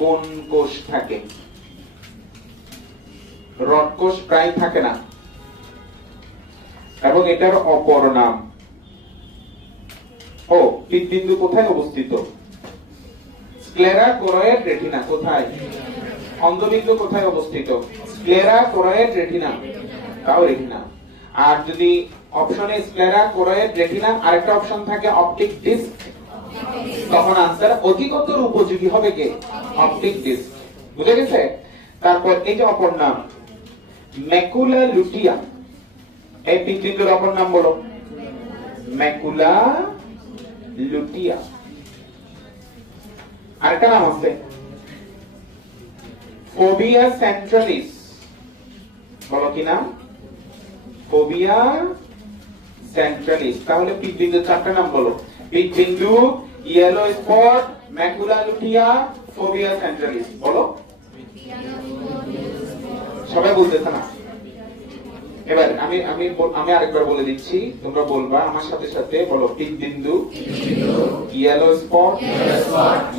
কোন কোষ থাকে? রড কোষ প্রায় থাকে না। এবং এটার অপর নাম, ও হৃদবিন্দু কোথায় অবস্থিত? Sclera, choroid, retina. কোথায়? অন্ধবিন্দু কোথায় অবস্থিত? Sclera, choroid, retina. তাও রেটিনা। আর যদি অপশনে স্ক্লেরা, কোরয়েড, রেটিনা, আরেকটা অপশন থাকে অপটিক ডিস্ক, তখন আনসার অধিকতর উপযোগী হবে কে? Optic disk. বুঝে গেছে? তারপর এই যে অপর নাম ম্যাকুলা লুটিয়া। এই হৃদবিন্দুর অপর নাম বলো। ম্যাকুলা লুটিয়া। আরেকটা নাম আছে ফোবিয়া সেন্ট্রালিস। বলো কি নাম? ফোবিয়া সেন্ট্রালিস। তাহলে হৃদবিন্দুর চারটা নাম বলো। হৃদবিন্দু, ইয়েলো স্পট, ম্যাকুলা লুটিয়া, ফোবিয়া সেন্ট্রালিস। বলো। সবাই বলতেছে না। এবার আমি আমি আমি আরেকবার বলে দিচ্ছি, তোমরা বলবা আমার সাথে সাথে, বলো টিক বিন্দু, ইয়েলো স্পট,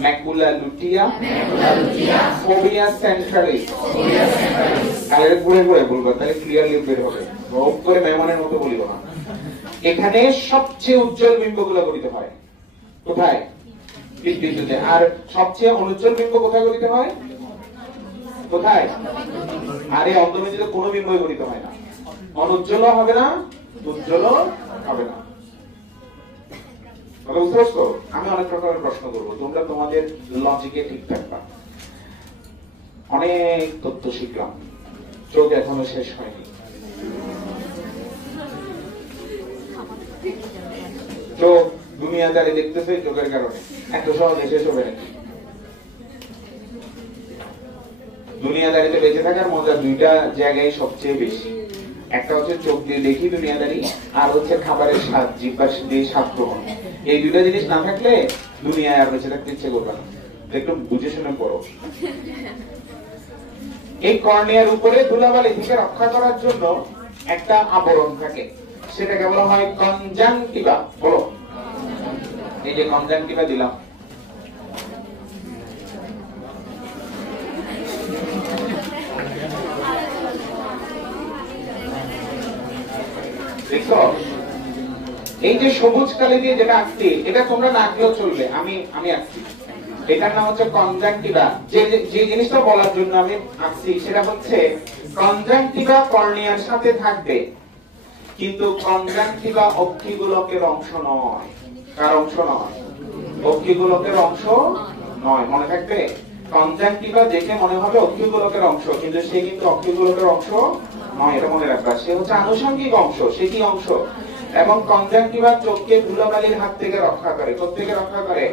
ম্যাকুলা লুটিয়া, ফোবিয়া সেন্ট্রালিস। আর ঘুরে ঘুরে বলবা, তাহলে ক্লিয়ারলি বের হবে, রোগ করে মেহমানের মতো বলিব না। এখানে সবচেয়ে উজ্জ্বল বিম্বগুলো গঠিত হয় কোথায়? টিক বিন্দুতে। আর সবচেয়ে অনুজ্জ্বল বিম্ব কোথায় গঠিত হয়? কোথায়? আর এই অন্তর্বিন্দুতে কোনো বিম্বই গঠিত হয় না, অনুজ্জ্বল হবে না, উজ্জ্বল হবে না। বুঝতে পারছো? আমি অনেক রকমের প্রশ্ন করবো, তোমরা তোমাদের লজিকে ঠিক থাকবা। অনেক তথ্য শিখলাম, চোখ এখনো শেষ হয়নি। চোখ দুনিয়াদারি দেখতেছে চোখের কারণে, এত সহজে শেষ হবে নাকি? দুনিয়াদারিতে বেঁচে থাকার মজা দুইটা জায়গায় সবচেয়ে বেশি, একটা হচ্ছে চোখ দিয়ে দেখি দুনিয়াদারি, আর হচ্ছে খাবারের স্বাদ, জিহ্বার দিয়ে স্বাদ গ্রহণ। এই দুইটা জিনিস না থাকলে দুনিয়ায় আর বেঁচে থাকতে ইচ্ছে করবে না। একটু বুঝে শুনে পড়ো। এই কর্নিয়ার উপরে ধুলাবালি থেকে রক্ষা করার জন্য একটা আবরণ থাকে, সেটাকে বলা হয় কনজাংটিভা। বলো, এই যে কনজাংটিভা দিলাম, এই যে সবুজ কালি দিয়ে যেটা আঁকছি, এটা তোমরা না আঁকলেও চলবে, আমি আঁকছি। এটার নাম হচ্ছে কনজাংটিভা। যে জিনিসটা বলার জন্য আমি আঁকছি সেটা হচ্ছে কনজাংটিভা কর্নিয়ার সাথে থাকবে, কিন্তু কনজাংটিভা অক্ষিগোলকের অংশ নয়। কার অংশ নয়? অক্ষিগোলকের অংশ নয়, মনে থাকবে। কনজাংটিভা দেখে মনে হবে অক্ষিগোলকের অংশ, কিন্তু সে কিন্তু অক্ষিগোলকের অংশ নয়, এটা মনে রাখবা। সে হচ্ছে আনুষঙ্গিক অংশ। সে কি অংশ? এবং কনজাংটিভা চোখকে ধুলাবালির হাত থেকে রক্ষা করে। কোত্থেকে রক্ষা করে?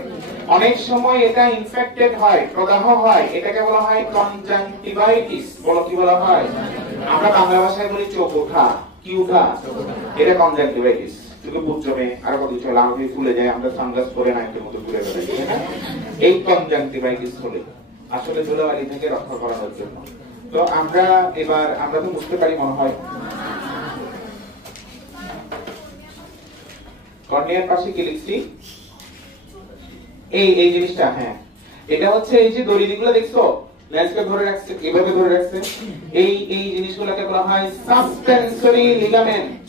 অনেক সময় এটা ইনফেক্টেড হয়, প্রদাহ হয়, এটাকে বলা হয় কনজাংটিভাইটিস। বলো, কি বলা হয়? আমরা বাংলা ভাষায় বলি চোখ ওঠা। কি ওঠা? এটা কনজাংটিভাইটিস। চোখে বুক জমে, আর কত কিছু লাল হয়ে ফুলে যায়, আমরা সানগ্লাস পরে নাইটের মতো ঘুরে বেড়াই, তাই না? এই কনজাংটিভাইটিস হলে আসলে ধুলাবালি থেকে রক্ষা করানোর জন্য। তো আমরা এবার আমরা তো বুঝতে পারি মনে হয়। কর্নিয়ার পাশে কি লিখছি? এই জিনিসটা, হ্যাঁ, এটা হচ্ছে এই যে দড়িগুলো দেখছো, লেন্সকে ধরে রাখছে, এভাবে ধরে রাখছে, এই জিনিসগুলোকে বলা হয় সাসপেনসরি লিগামেন্ট।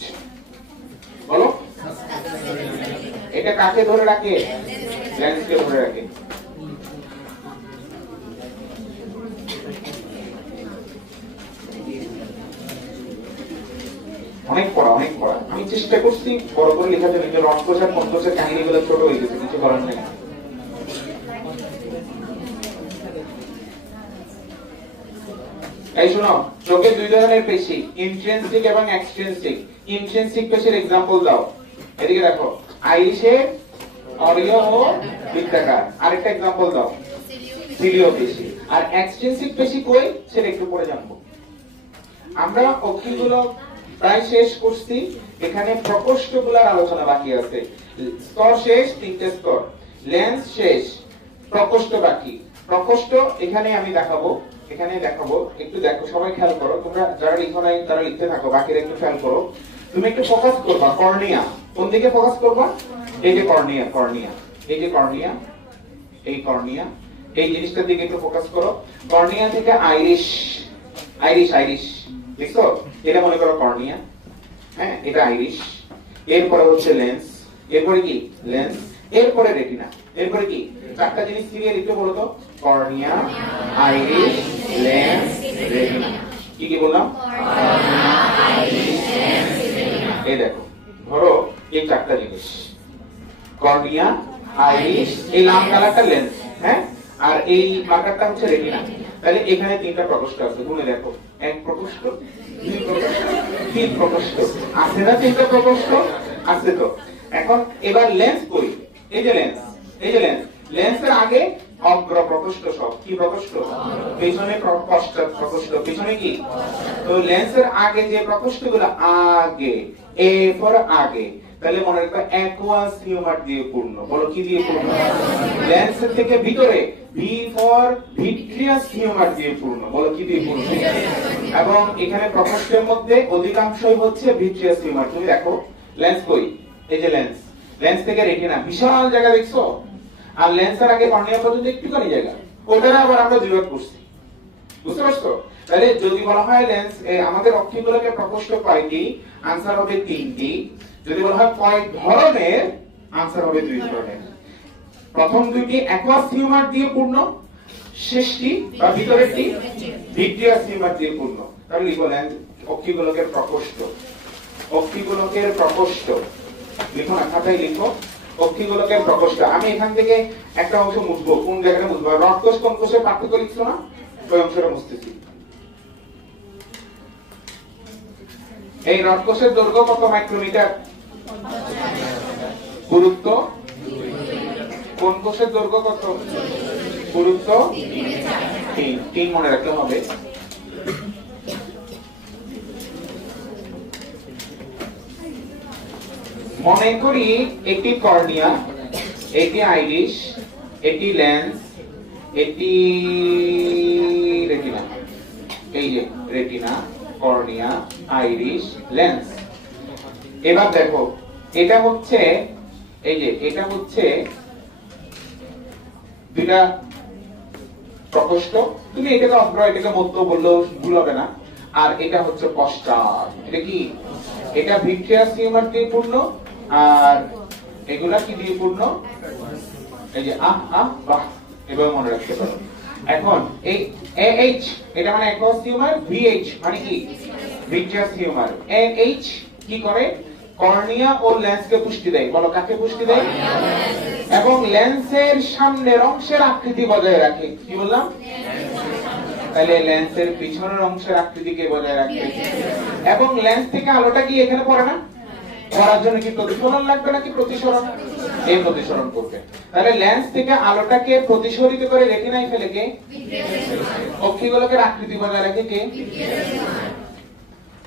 বলো, এটা কাকে ধরে রাখে? লেন্সকে ধরে রাখে। অনেক পড়া, অনেক পড়া। আমি চেষ্টা করছি বড় করে লেখার জন্য, কিন্তু রসকোষার পঞ্চকোষের কাহিনীগুলো ছোট হয়ে গেছে, কিছু করার নেই। এই শোনো, চোখে দুই ধরনের পেশি, ইন্ট্রিনসিক এবং এক্সট্রিনসিক। ইন্ট্রিনসিক পেশির এক্সাম্পল দাও। এদিকে দেখো, আইরিশে অরিও ও বৃত্তাকার। আরেকটা এক্সাম্পল দাও, সিলিও পেশি। আর এক্সট্রিনসিক পেশি কই, সেটা একটু পরে জানবো। আমরা অক্ষিগুলো প্রায় শেষ করছি, এখানে প্রকোষ্ঠগুলোর আলোচনা বাকি আছে। স্তর শেষ, তিনটে স্তর। লেন্স শেষ, প্রকোষ্ঠ বাকি। প্রকোষ্ঠ এখানে আমি দেখাবো, এখানে দেখাবো, একটু দেখো, সবাই খেয়াল করো। তোমরা যারা লিখো নাই তারা লিখতে থাকো, বাকিরা একটু খেয়াল করো। তুমি একটু ফোকাস করবা কর্নিয়া। কোন দিকে ফোকাস করবা? এই যে কর্নিয়া, কর্নিয়া, এই যে কর্নিয়া, এই কর্নিয়া, এই জিনিসটার দিকে একটু ফোকাস করো। কর্নিয়া থেকে আইরিশ, আইরিশ, আইরিশ দেখছো? এটা মনে করো কর্নিয়া, হ্যাঁ, এটা আইরিশ। এরপরে হচ্ছে লেন্স, এরপরে কি? লেন্স, এরপরে রেটিনা, এরপরে কি? চারটা জিনিস ক্লিয়ার একটু বলো তো। Cornea, Irish, lens, retina. কি কি বললাম? Cornea, Irish, lens, retina. এই দেখো, ধরো এই চারটা জিনিস, কর্নিয়া, আইরিশ, এই লাল কালারটা লেন্স, হ্যাঁ, আর এই মার্কারটা হচ্ছে রেটিনা। তাহলে এখানে তিনটা প্রকোষ্ঠ আছে, গুনে দেখো। এক প্রকোষ্ঠ, দুই প্রকোষ্ঠ, তিন প্রকোষ্ঠ। আছে না তিনটা প্রকোষ্ঠ? আছে তো। এখন এবার লেন্স কই? এই যে লেন্স, এই যে লেন্স, লেন্সের আগে অগ্র প্রকোষ্ঠ, সব কি প্রকোষ্ঠ? পেছনে পশ্চাৎ প্রকোষ্ঠ। পেছনে কি? তো লেন্সের আগে যে প্রকোষ্ঠগুলো, আগে, এ ফর আগে, তাহলে মনে রাখবে অ্যাকুয়াস হিউমার দিয়ে পূর্ণ। বলো, কি দিয়ে পূর্ণ? লেন্সের থেকে ভিতরে ভি ফর ভিট্রিয়াস হিউমার দিয়ে পূর্ণ। বলো, কি দিয়ে পূর্ণ? এবং এখানে প্রকোষ্ঠের মধ্যে অধিকাংশই হচ্ছে ভিট্রিয়াস টিউমার। তুমি দেখো লেন্স কই, এই যে লেন্স, লেন্স থেকে রেটিনা বিশাল জায়গা দেখছো, আর লেন্সের আগে কর্নিয়া পর্যন্ত একটুখানি জায়গা, ওটারে আবার আমরা দুই ভাগ করছি। বুঝতে পারছো? তাহলে যদি বলা হয় লেন্স আমাদের অক্ষিগোলকের প্রকোষ্ঠ কয়টি, आंसर হবে তিনটি। যদি বলা হয় কয় ধরনের, आंसर হবে দুই ধরনের। প্রথম দুইটি অ্যাকুয়াস টিউমার দিয়ে পূর্ণ, শেষটি বা ভিতরেরটি ভিট্রিয়াস টিউমার দিয়ে পূর্ণ। তাহলে লিখো লেন্স অক্ষিগোলকের প্রকোষ্ঠ, অক্ষিগোলকের প্রকোষ্ঠ লিখো না, খাতায় লিখো অক্ষিগোলকের প্রকোষ্ঠ। আমি এখান থেকে একটা অংশ মুছবো, কোন জায়গাটা মুছবো, রডকোষ কোন কোষের পার্থক্য লিখছো না, ওই অংশটা মুছতেছি। এই রডকোষের দৈর্ঘ্য কত মাইক্রোমিটার? পুরুত্ব কোন কোষের দৈর্ঘ্য কত? পুরুত্ব 3 মনে রাখতে হবে। মনে করি এটি কর্নিয়া, এটি আইরিশ, এটি লেন্স, এটি রেটিনা। এই যে রেটিনা, কর্নিয়া, আইরিশ, লেন্স। এবার দেখো এটা হচ্ছে, এই যে এটা হচ্ছে দুইটা প্রকোষ্ঠ। তুমি এটাকে অগ্র এটাকে মধ্য বললেও ভুল হবে না। আর এটা হচ্ছে পশ্চাৎ। এটা কি? এটা ভিট্রিয়াস টিউমার দিয়ে পূর্ণ, আর এগুলা কি দিয়ে পূর্ণ? এই যে বাহ, এভাবে মনে রাখতে পারো। এখন এই AH এটা মানে অ্যাকুয়াস টিউমার, VH মানে কি? Vitreous tumour. AH কি করে? কর্নিয়া ও লেন্সকে পুষ্টি দেয়। বলো কাকে পুষ্টি দেয়? এবং লেন্সের সামনের অংশের আকৃতি বজায় রাখে। কি বললাম? তাহলে লেন্সের পিছনের অংশের আকৃতিকে বজায় রাখে। এবং লেন্স থেকে আলোটা কি এখানে পড়ে না? পড়ার জন্য কি প্রতিফলন লাগবে নাকি প্রতিসরণ? এই প্রতিসরণ করবে। তাহলে লেন্স থেকে আলোটাকে প্রতিসরিত করে রেটিনায় ফেলে কে? অক্ষিগোলকের আকৃতি বজায় রাখে কে?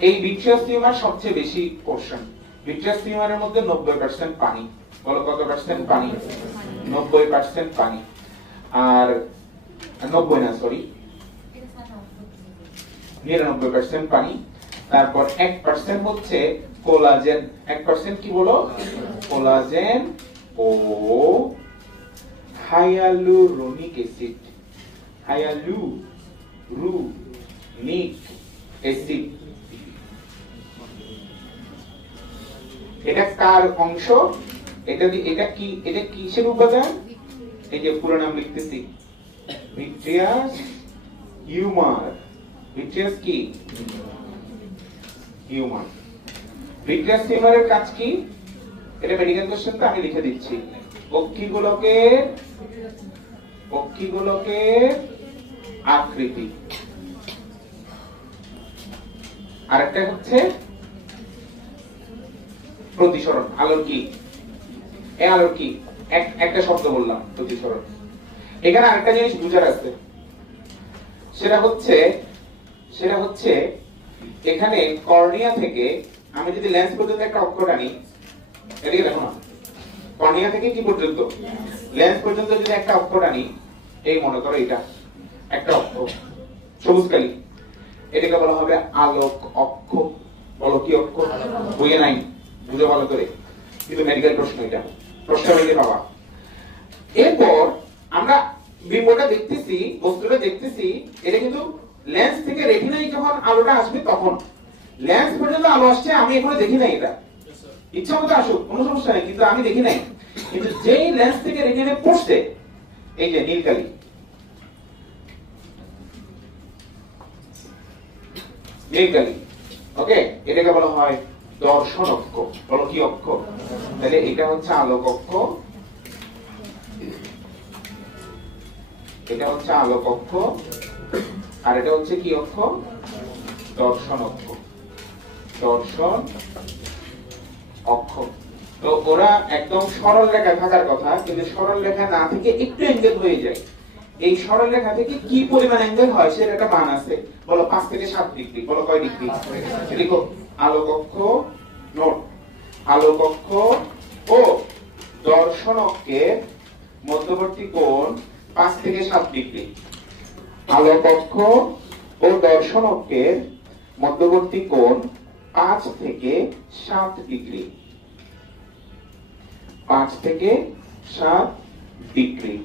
এই ভিট্রিয়াস টিউমার সবচেয়ে বেশি পোরশন। ভিট্রিয়াস টিউমারের মধ্যে 90% পানি। বলো কত পার্সেন্ট পানি? 90% পানি। আর 90 না, সরি 99% পানি। তারপর 1% হচ্ছে কোলাজেন। 1% কি বলো? কোলাজেন ও হাইয়ালুরোনিক অ্যাসিড। হাইয়ালুরোনিক অ্যাসিড। এটা কার অংশ? এটা কি? এটা কিসের উপাদান? এই যে পুরো নাম লিখতেছি, ভিট্রিয়াস টিউমার। ভিট্রিয়াস কি? টিউমার। ভিট্রিয়াস টিউমারের কাজ কি? এটা মেডিকেল কোশ্চেন, তো আমি লিখে দিচ্ছি। অক্ষিগোলকের আকৃতি। আরেকটা হচ্ছে প্রতিসরণ। আলোর কি? আলোর কি? একটা শব্দ বললাম, প্রতিসরণ। এখানে আরেকটা জিনিস বুঝার আছে, সেটা হচ্ছে এখানে কর্নিয়া থেকে আমি যদি লেন্স পর্যন্ত একটা অক্ষ টানি, এদিকে দেখো না, কর্নিয়া থেকে কি পর্যন্ত? লেন্স পর্যন্ত যদি একটা অক্ষ টানি, এই মনে করো এটা একটা অক্ষ, সবুজ কালি, এটাকে বলা হবে আলোক অক্ষ। বলো কি অক্ষ? বইয়ে নাই, বুঝে ভালো করে, কিন্তু মেডিকেল প্রশ্ন, এটা প্রশ্ন হইলে বাবা। এরপর আমরা বিম্বটা দেখতেছি, বস্তুটা দেখতেছি, এটা কিন্তু লেন্স থেকে রেটিনায় যখন আলোটা আসবে তখন। লেন্স পর্যন্ত আলো আসছে, আমি এখনো দেখি নাই। এটা ইচ্ছা মতো আসুক, কোনো সমস্যা নেই, কিন্তু আমি দেখি নাই। কিন্তু যেই লেন্স থেকে রেটিনায় পড়ছে, এই যে নীলকালি, ওকে, এটাকে বলা হয় দর্শন অক্ষ। বলো কি অক্ষ? তাহলে এটা হচ্ছে আলোক অক্ষ, এটা হচ্ছে আলোক অক্ষ, আর এটা হচ্ছে কি অক্ষ? দর্শন অক্ষ। দর্শন অক্ষ। তো ওরা একদম সরল রেখা থাকার কথা, কিন্তু সরল রেখা না থেকে একটু অ্যাঙ্গেল হয়ে যায়। এই সরল রেখা থেকে কি পরিমাণ অ্যাঙ্গেল হয় সেটা একটা মান আছে। বলো 5 থেকে 7 ডিগ্রি। বলো কয় ডিগ্রি? দেখো আলোক অক্ষ, নোট, আলোক অক্ষ ও দর্শন অক্ষের মধ্যবর্তী কোণ 5 থেকে 7 ডিগ্রি। আলোক অক্ষ ও দর্শন অক্ষের মধ্যবর্তী কোণ 5 থেকে 7 ডিগ্রি। 5 থেকে 7 ডিগ্রি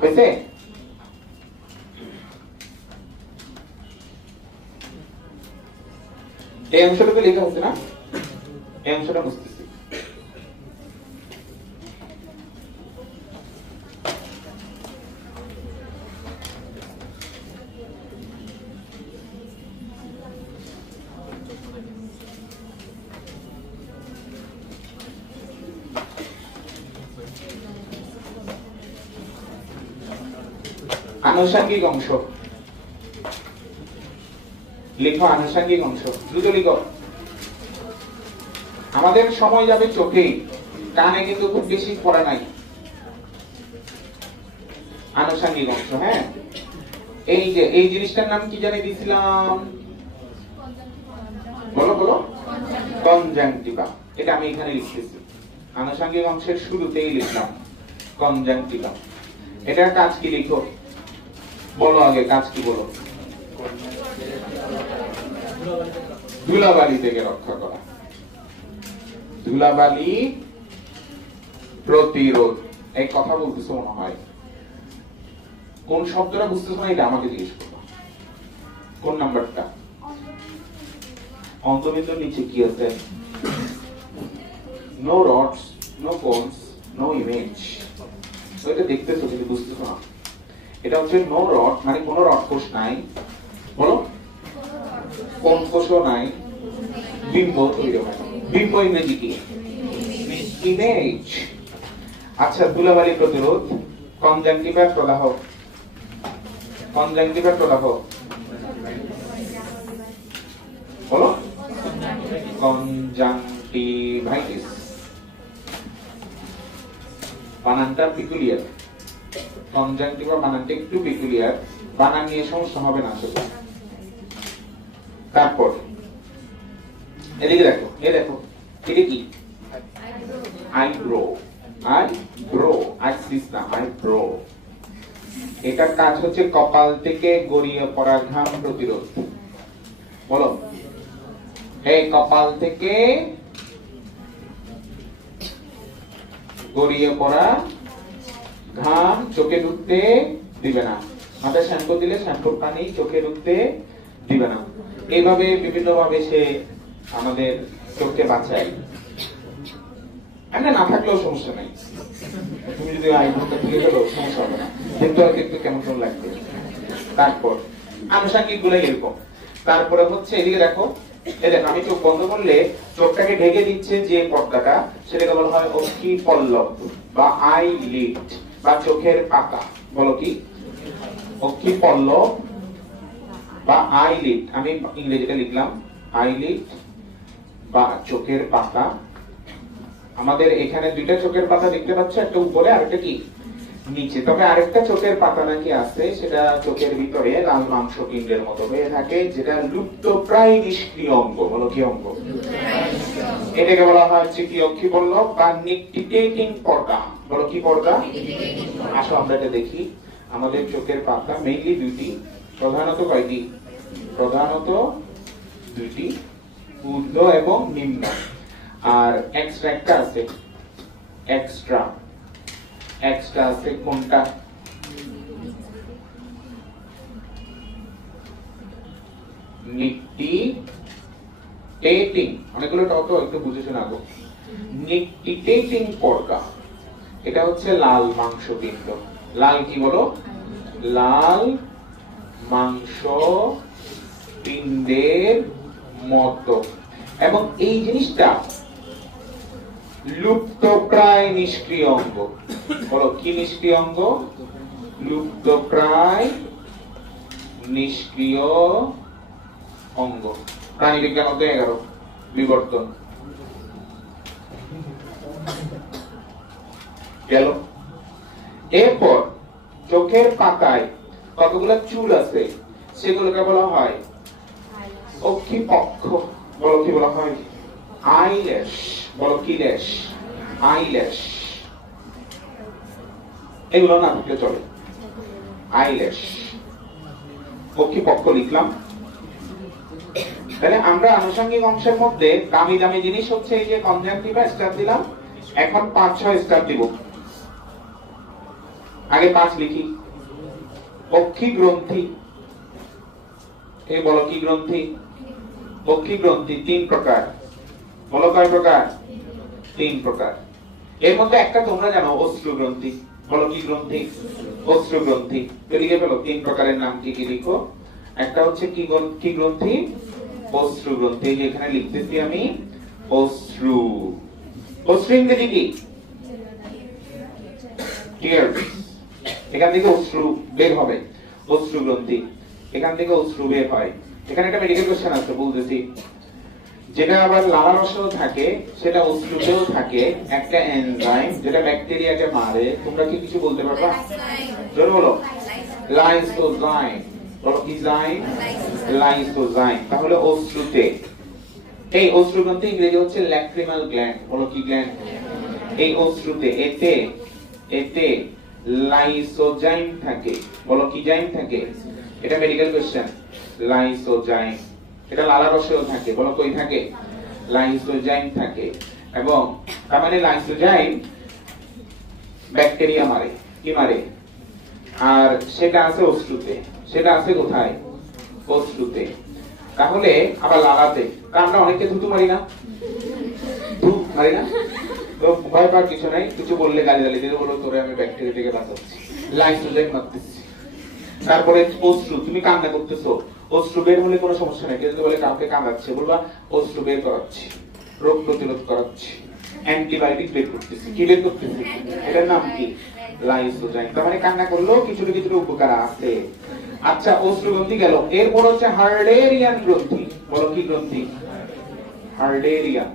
হয়েছে? এই অংশটাকে লেখা হচ্ছে না, এই অংশটা বুঝতেছি। আনুষঙ্গিক অংশ লিখো, আনুষঙ্গিক অংশ দ্রুত লিখো। আমাদের সময় যাবে চোখে, কানে কিন্তু খুব বেশি পড়া নাই। আনুষঙ্গিক অংশ, হ্যাঁ, এই যে এই জিনিসটার নাম কি জানি দিয়েছিলাম, বলো বলো, কনজাংটিভা। এটা আমি এখানে লিখতেছি, আনুষঙ্গিক অংশের শুরুতেই লিখলাম কনজাংটিভা। এটার কাজ কি লিখো, বলো আগে কাজ কি বলো। ধুলাবালি থেকে রক্ষা করা, ধুলাবালি প্রতিরোধ। এই কথা বলতেছো মনে হয়, কোন শব্দটা বুঝতেছো না এটা আমাকে জিজ্ঞেস করো। কোন নাম্বারটা? অন্তবিন্দুর নিচে কি আছে? No rods, no cones, no image. এটা দেখতেছো কিন্তু বুঝতেছো না। এটা হচ্ছে নো রড, মানে কোনো রড কোষ নাই, বলো, কোন কোষও নাই, বিম্ব তৈরি হয়। বিম্ব ইংরেজি কি? ইমেজ। আচ্ছা, ধুলাবালি প্রতিরোধ, কনজাংটিভার প্রদাহ, কনজাংটিভার প্রদাহ বলো, কনজাংটিভাইটিস। বানানটা পিকুলিয়ার, কনজাংটিভা বানানটা একটু পিকুলিয়ার, বানান নিয়ে সমস্যা হবে না আসলে। তারপর এদিকে দেখো, এই দেখো, এটা কি? আইব্রো, আইব্রো, আইসিস না, আইব্রো। এটার কাজ হচ্ছে কপাল থেকে গড়িয়ে পড়া ঘাম প্রতিরোধ। বলো, এই কপাল থেকে গড়িয়ে পড়া ঘাম চোখে ঢুকতে দিবে না। মাথায় শ্যাম্পু দিলে শ্যাম্পুর পানি চোখে ঢুকতে দিবে না। এইভাবে বিভিন্ন ভাবে সে আমাদের চোখকে বাঁচায়। না থাকলেও সমস্যা নাই, তুমি যদি আইব্রোটা তুলে গেলো সমস্যা হবে না, কিন্তু একটু কেমন কেমন লাগবে। তারপর আনুষঙ্গিক গুলো এরকম। তারপরে হচ্ছে এদিকে দেখো, এই দেখো, আমি চোখ বন্ধ করলে চোখটাকে ঢেকে দিচ্ছে যে পর্দাটা, সেটাকে বলা হয় অক্ষি পল্লব বা আইলিড বা চোখের পাতা। বলো কি? অক্ষি পল্লব বা আইলিড। আমি ইংরেজিটা লিখলাম আইলিড বা চোখের পাতা। আমাদের এখানে দুইটা চোখের পাতা দেখতে পাচ্ছ, একটা উপরে আর একটা কি নিচে। তবে আরেকটা চোখের পাতা নাকি আছে, সেটা চোখের ভিতরে লাল মাংস পিণ্ডের মতো হয়ে থাকে, যেটা লুপ্ত প্রায় নিষ্ক্রিয় অঙ্গ। বলো কি অঙ্গ? এটাকে বলা হয় হচ্ছে কি অক্ষি পল্লব বা নিকটিটেটিং পর্দা। বলো কি পর্দা? আসো আমরা এটা দেখি। আমাদের চোখের পাতা মেইনলি দুইটি, প্রধানত কয়টি? প্রধানত দুইটি, ঊর্ধ্ব এবং নিম্ন। আর এক্সট্রা একটা আছে, এক্সট্রা এক্সট্রা আছে কোনটা? নিকটিটেটিং। অনেকগুলো টক একটু বুঝে শোনা গো। নিকটিটেটিং পর্দা, এটা হচ্ছে লাল মাংসপিণ্ড। লাল কি বলো? লাল মাংস পিণ্ডের মতো। এবং এই জিনিসটা লুপ্ত প্রায় নিষ্ক্রিয় অঙ্গ। বলো কি নিষ্ক্রিয় অঙ্গ? লুপ্ত প্রায় নিষ্ক্রিয় অঙ্গ। প্রাণী বিজ্ঞান অধ্যায় 11 বিবর্তন গেল। এরপর চোখের পাতায় কতগুলো চুল আছে, সেগুলোকে বলা হয় অক্ষিপক্ষ। বলো কি বলা হয়? আইল্যাশ। বলো কি ল্যাশ? আইল্যাশ। এগুলো না থাকলে চলে। আইল্যাশ, কর্তৃপক্ষ লিখলাম। তাহলে আমরা আনুষঙ্গিক অংশের মধ্যে দামি দামি জিনিস হচ্ছে এই যে কনজাংটিভা স্টার দিলাম, এখন 5-6 স্টার দিব। আগে 5 লিখি। অক্ষি গ্রন্থি, এই বলো কি গ্রন্থি? অক্ষি গ্রন্থি 3 প্রকার। বলো কয় প্রকার? 3 প্রকার। এর মধ্যে একটা তোমরা জানো, অশ্রু গ্রন্থি। বলো কি গ্রন্থি? অশ্রু গ্রন্থি। তো লিখে ফেলো 3 প্রকারের নাম কি কি লিখো। একটা হচ্ছে কি গ্রন্থি? অশ্রু গ্রন্থি। এখানে লিখতেছি আমি অশ্রু। অশ্রু ইংরেজি কি? টিয়ার্স। এখান থেকে অশ্রু বের হবে, অশ্রু গ্রন্থি। এখান থেকে অশ্রু বের হয়। এখানে একটা মেডিকেল কোশ্চেন আছে, বলতেছি। যেটা আবার লালারসেও থাকে, সেটা অশ্রুতেও থাকে, একটা এনজাইম যেটা ব্যাকটেরিয়াকে মারে। তোমরা কি কিছু বলতে পারবা? জোরে বলো। লাইসোজাইম। বলো কি জাইম? লাইসোজাইম। তাহলে অশ্রুতে, এই অশ্রু গ্রন্থি ইংরেজি হচ্ছে ল্যাক্রিমাল গ্ল্যান্ড। বলো কি গ্ল্যান্ড? এই অশ্রুতে, এতে লাইসোজাইম থাকে। বলো কি জাইম থাকে? এটা মেডিকেল কোশ্চেন। লাইসোজাইম। এটা লালারসেও থাকে। বলো কই থাকে? লাইসোজাইম থাকে। এবং তার মানে লাইসোজাইম ব্যাকটেরিয়া মারে। কি মারে? আর সেটা আছে অশ্রুতে। সেটা আছে কোথায়? অশ্রুতে। তাহলে আবার লালাতে, আমরা অনেকে থুতু মারি না? ধূপ মারি না? তো ভয় পাওয়ার কিছু নাই। কিছু বললে গালিগালি দিতে বলো, তোরে আমি ব্যাকটেরিয়া থেকে বাঁচাচ্ছি, লাইসোজাইম মারতেছি। তারপরে অশ্রু, তুমি কান্না করতেছো, অশ্রু বের হলে কোনো সমস্যা নাই। কেউ যদি বলে কাউকে কাঁদাচ্ছে, বলবা অশ্রু বের করাচ্ছি, রোগ প্রতিরোধ করাচ্ছি, অ্যান্টিবায়োটিক বের করতেছি। কি বের করতেছি? এটার নাম কি? লাইসোজাইম। তার মানে কান্না করলেও কিছুটা কিছুটা উপকার আছে। আচ্ছা, অশ্রু গ্রন্থি গেল। এরপর হচ্ছে হার্ডেরিয়ান গ্রন্থি। বলো কি গ্রন্থি? হার্ডেরিয়ান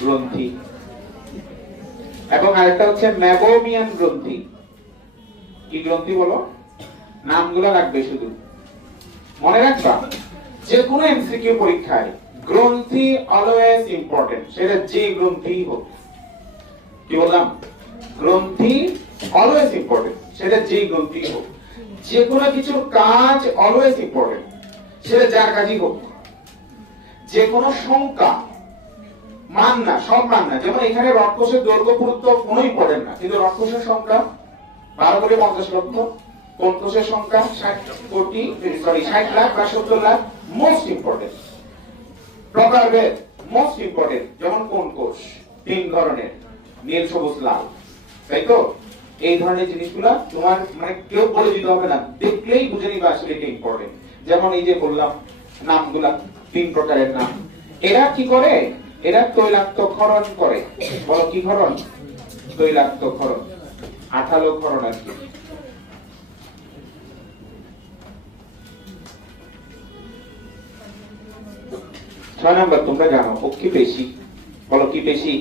গ্রন্থি। এবং আরেকটা হচ্ছে মেবোমিয়ান গ্রন্থি। কি গ্রন্থি বলো? নামগুলো রাখবে, শুধু মনে রাখবা। যে কোনো এমসিকিউ পরীক্ষায় গ্রন্থি অলওয়েজ ইম্পর্টেন্ট, সেটা যে গ্রন্থি হোক। কি বললাম? গ্রন্থি অলওয়েজ ইম্পর্টেন্ট, সেটা যে গ্রন্থি হোক। যে কোনো কিছুর কাজ অলওয়েজ ইম্পর্টেন্ট, সেটা যার কাজই হোক। যে কোনো সংখ্যা মান না, সব মান না। যেমন এখানে রডকোষের দৈর্ঘ্য পুরুত্ব কোনো ইম্পর্টেন্ট না, কিন্তু রডকোষের সংখ্যা 12 কোটি 50 লক্ষ, কোন কোষের সংখ্যা 60 লাখ বা 70 লাখ, মোস্ট ইম্পর্টেন্ট। প্রকারভেদ মোস্ট ইম্পর্টেন্ট। যেমন কোন কোষ 3 ধরনের, নীল, সবুজ, লাল, তাই তো? এই ধরনের জিনিসগুলো তোমার মানে কেউ বলে দিতে হবে না, দেখলেই বুঝে নিবা আসলে এটা ইম্পর্টেন্ট। যেমন এই যে বললাম নামগুলা, 3 প্রকারের নাম। এরা কি করে? এরা তৈলাক্তক্ষরণ করে। বলো কি ক্ষরণ? তৈলাক্তক্ষরণ, আঠালো ক্ষরণ আর কি। ছয় নাম্বার তোমরা জানো, অক্ষি পেশি। বলো কি পেশি?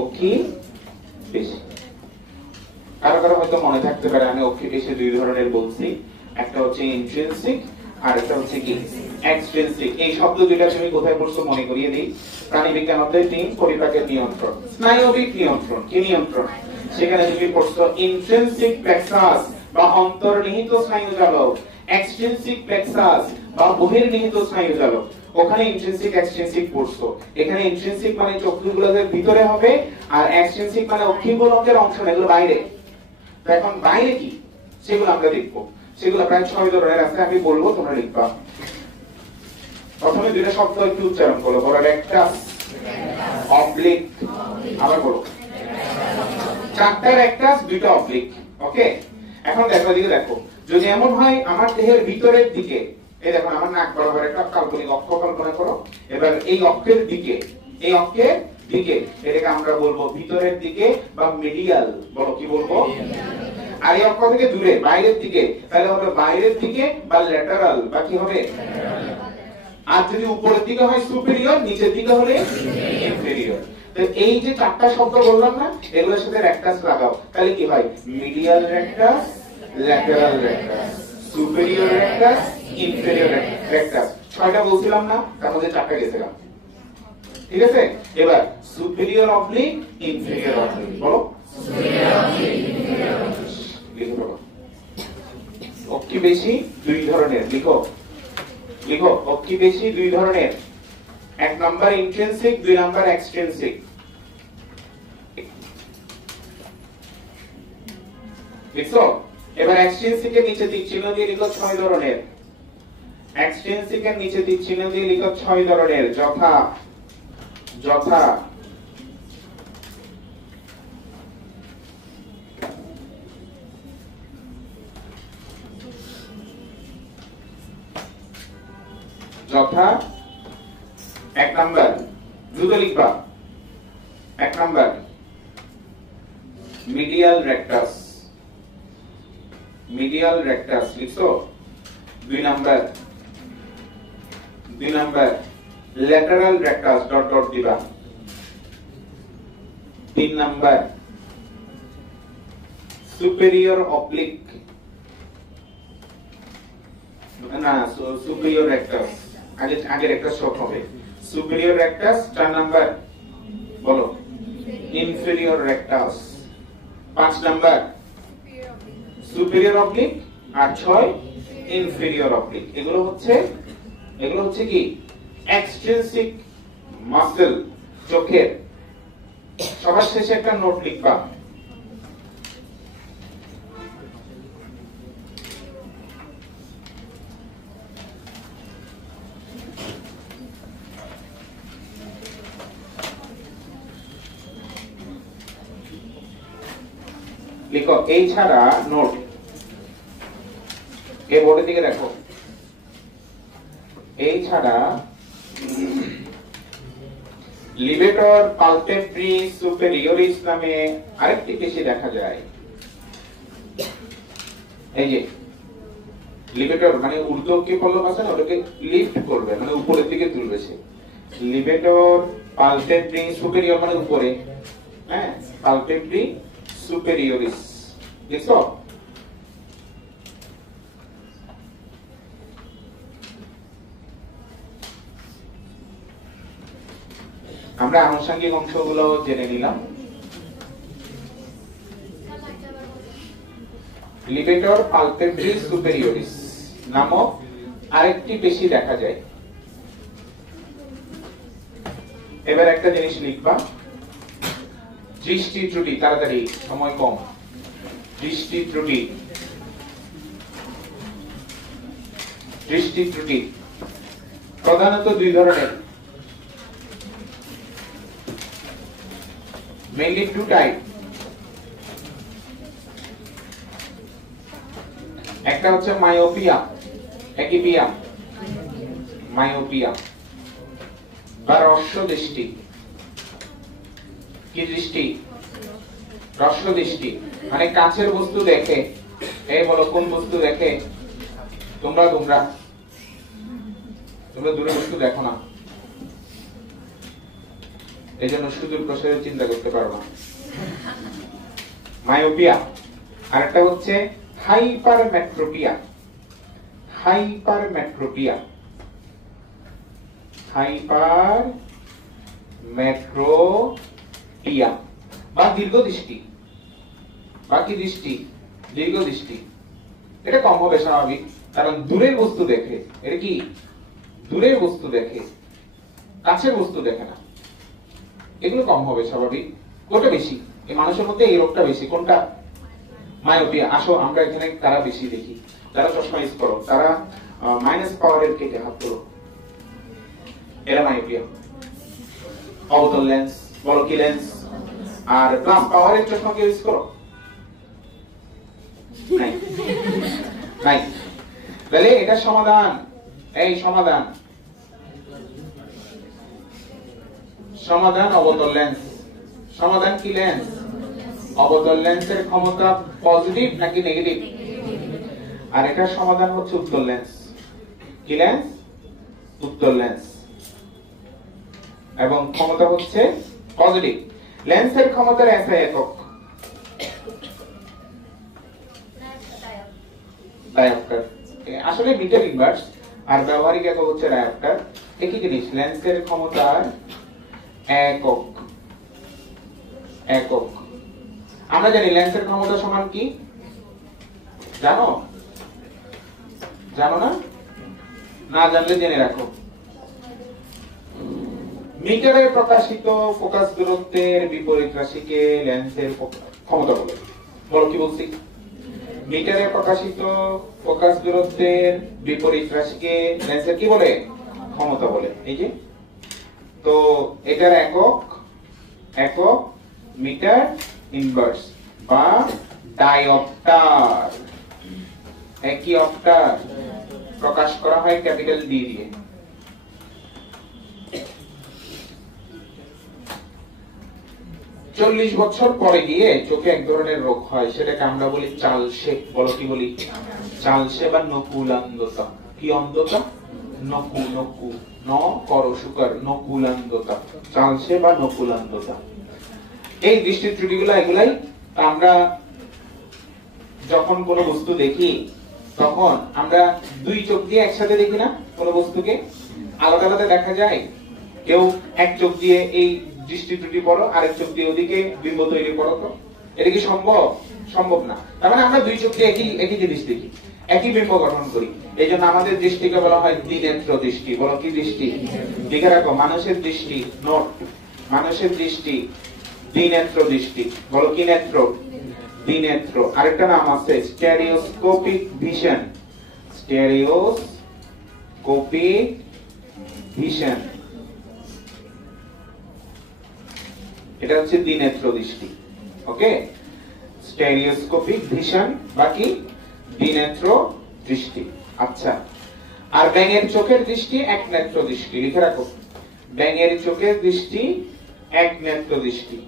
অক্ষি পেশি। কারো কারো হয়তো মনে থাকতে পারে আমি অক্ষি পেশি 2 ধরনের বলছি, একটা হচ্ছে ইন্ট্রিনসিক আর একটা হচ্ছে কি এক্সট্রিনসিক। এই শব্দ দুইটা তুমি কোথায় পড়ছো মনে করিয়ে দিই। প্রাণীবিজ্ঞান অধ্যায় 3, পরিপাকের নিয়ন্ত্রণ, স্নায়বিক নিয়ন্ত্রণ। কি নিয়ন্ত্রণ? সেখানে তুমি পড়ছো ইন্ট্রিনসিক প্লেক্সাস বা অন্তর্নিহিত স্নায়ুজালক, এক্সট্রিনসিক প্লেক্সাস বা বহির্নিহিত স্নায়ুজালক। ওখানে ইন্ট্রিনসিক এক্সট্রিনসিক পড়ছো। এখানে ইন্ট্রিনসিক মানে চক্ষুগুলোর ভিতরে হবে, আর এক্সট্রিনসিক মানে অক্ষিগোলকের অংশ, এগুলো বাইরে। তো এখন বাইরে কি সেগুলো আমরা দেখবো। সেগুলো প্রায় 6 ধরনের আছে, আমি বলবো তোমরা লিখবা। প্রথমে দুইটা শব্দ একটু উচ্চারণ করো। বলো রেক্টাস, অবলিক। আবার বলো, 4টা রেক্টাস, 2টা অবলিক। ওকে, এখন দেখো, দিকে দেখো। যদি এমন হয় আমার দেহের ভিতরের দিকে, এই দেখো আমার নাক বরাবর একটা কাল্পনিক অক্ষ কল্পনা করো। এবার এই অক্ষের দিকে, এই অক্ষের দিকে, এটাকে আমরা বলবো ভিতরের দিকে বা মিডিয়াল। বলো কি বলবো? আর এই অক্ষ থেকে দূরে বাইরের দিকে, তাহলে হবে বাইরের দিকে বা ল্যাটারাল, বা কি হবে? আর যদি উপরের দিকে হয় সুপিরিয়র, নিচের দিকে হলে ইনফেরিয়র। তো এই যে 4টা শব্দ বললাম না, এগুলোর সাথে রেক্টাস লাগাও, তাহলে কি হয়? Medial rectus, lateral rectus, superior rectus, inferior rectus. 6টা বলছিলাম না, তার মধ্যে 4টা গেছে গা। ঠিক আছে? এবার সুপিরিয়র অবলিক, ইনফেরিয়র অবলিক। বলো সুপিরিয়র অবলিক, ইনফেরিয়র অবলিক। লিখে ফেলো। অক্ষি বেশি দুই ধরনের, লিখো লিখো। অক্ষি বেশি দুই ধরনের, এক নাম্বার ইন্ট্রিনসিক, দুই নাম্বার এক্সট্রিনসিক। লিখছো? এবার এক্সট্রিনসিক এর নিচে তীর চিহ্ন দিয়ে লিখো 6 ধরনের। এক্সট্রিনসিক এর নিচে তীর চিহ্ন দিয়ে লিখো 6 ধরনের, যথা যথা যথা এক নাম্বার, দ্রুত লিখবা। এক number medial rectus, medial rectus লিখছো? দুই number lateral rectus, dot dot দিবা। তিন নাম্বার সুপেরিয়র অবলিক, না সুপেরিয়র রেক্টাস, আগের একটা শর্ট হবে সুপেরিয়র রেক্টাস। চার নাম্বার বলো ইনফেরিয়র রেক্টাস। পাঁচ নাম্বার সুপেরিয়র অবলিক, আর 6 ইনফেরিয়র অবলিক। এগুলো হচ্ছে কি এক্সট্রিনসিক মাসল চোখের। সবার শেষে একটা নোট লিখবা। লিখো এই ছাড়া নোট, এই বোর্ডের দিকে দেখো। এই ছাড়া লিবেটর পালপেব্রি সুপেরিয়রিস নামে আরেকটি পেশি দেখা যায়। এই যে লিবেটর মানে ঊর্ধ্বকে পলক আছে না, ওটাকে লিফট করবে মানে উপরের দিকে তুলবে সে। লিবেটর পালপেব্রি সুপেরিয়র মানে উপরে, হ্যাঁ, পালপেব্রি সুপেরিয়রিস লিখছো? আমরা আনুষঙ্গিক অংশগুলো জেনে নিলাম। লিবেটর পালপেব্রি সুপেরিয়রিস নামক আরেকটি পেশি দেখা যায়। এবার একটা জিনিস লিখবা, দৃষ্টি ত্রুটি, তাড়াতাড়ি সময় কম। দৃষ্টি ত্রুটি, দৃষ্টি ত্রুটি প্রধানত দুই ধরনের, মেইনলি টু টাইপ। একটা হচ্ছে মায়োপিয়া, একিপিয়া, মায়োপিয়া বা হ্রস্ব দৃষ্টি। কি দৃষ্টি? হ্রস্ব দৃষ্টি মানে কাছের বস্তু দেখে। এই বলো কোন বস্তু দেখে? তোমরা দূরের বস্তু দেখো না, এই জন্য সুদূর প্রসারের চিন্তা করতে পারো না। মায়োপিয়া। আর একটা হচ্ছে হাইপারমেট্রোপিয়া। হাইপারমেট্রোপিয়া, হাইপারমেট্রোপিয়া বা দীর্ঘদৃষ্টি। বাকি দৃষ্টি দীর্ঘদৃষ্টি, এটা কম হবে স্বাভাবিক, কারণ দূরের বস্তু দেখে। এটা কি? দূরের বস্তু দেখে, কাছের বস্তু দেখে না। এগুলো কম হবে স্বাভাবিক। কোনটা বেশি? এই মানুষের মধ্যে এই রোগটা বেশি। কোনটা? মায়োপিয়া। আসো আমরা এখানে তারা বেশি দেখি। যারা চশমা ইউজ করো তারা মাইনাস পাওয়ারের কেটে হাত তোলো, এরা মায়োপিয়া। অবতল লেন্স, বলো কি লেন্স? আর প্লাস পাওয়ারের চশমা কে ইউজ করো? নাই, নাই। তাহলে এটা সমাধান। এই সমাধান, সমাধান অবতল লেন্স। সমাধান কি লেন্স? অবতল লেন্সের ক্ষমতা পজিটিভ নাকি নেগেটিভ? আর এটা সমাধান হচ্ছে উত্তল লেন্স। কি লেন্স? উত্তল লেন্স। এবং ক্ষমতা হচ্ছে পজিটিভ। লেন্সের ক্ষমতার এসআই একক ডায়োপ্টার। আসলে মিটার ইনভার্স আর ব্যবহারিক একক হচ্ছে ডায়োপ্টার। একই জিনিস। লেন্সের ক্ষমতার একক, একক। আমরা জানি লেন্সের ক্ষমতা সমান কি? জানো? জানো না? না জানলে জেনে রাখো। মিটারে প্রকাশিত ফোকাস দূরত্বের বিপরীত রাশিকে লেন্সের ক্ষমতা বলে। বলো কি বলছি? মিটারে প্রকাশিত ফোকাস দূরত্বের বিপরীত রাশিকে লেন্সের কি বলে? ক্ষমতা বলে। এই যে, তো এটার একক মিটার ইনভার্স বা ডাইঅপ্টার। একই অপ্টার প্রকাশ করা হয় ক্যাপিটাল ডি দিয়ে। চল্লিশ বছর পরে গিয়ে চোখে এক ধরনের রোগ হয়, সেটাকে আমরা বলি চালসে। বলো কি বলি? চালসে বা নকুলান্ধতা। কি অন্ধতা? নকু নকু ন করো সুকার, নকুলান্ধতা, চালসে বা নকুলান্ধতা। এই দৃষ্টি ত্রুটিগুলো এগুলাই। আমরা যখন কোনো বস্তু দেখি তখন আমরা দুই চোখ দিয়ে একসাথে দেখি না, কোনো বস্তুকে আলাদা আলাদা দেখা যায়। কেউ এক চোখ দিয়ে এই দৃষ্টি ত্রুটি পড়ো, আরেক চোখ দিয়ে ওদিকে বিম্ব তৈরি করো, তো এটা কি সম্ভব? সম্ভব না। তার মানে আমরা দুই চোখ দিয়ে একই জিনিস দেখি, একই বিম্ব গঠন করি। এই জন্য আমাদের দৃষ্টিকে বলা হয় দ্বিনেত্র দৃষ্টি। বলো কি দৃষ্টি? লিখে রাখো, মানুষের দৃষ্টি, নোট, মানুষের দৃষ্টি দ্বিনেত্র দৃষ্টি। বলো কি নেত্র? দ্বিনেত্র। আরেকটা নাম আছে স্টেরিওস্কোপিক ভিশন। স্টেরিওস্কোপিক ভিশন, এটা হচ্ছে দ্বিনেত্র দৃষ্টি। ওকে, স্টেরিওস্কোপিক ভিশন বাকি দ্বিনেত্র দৃষ্টি। আচ্ছা, আর ব্যাঙের চোখের দৃষ্টি এক নেত্র দৃষ্টি। লিখে রাখো, ব্যাঙের চোখের দৃষ্টি এক নেত্র দৃষ্টি।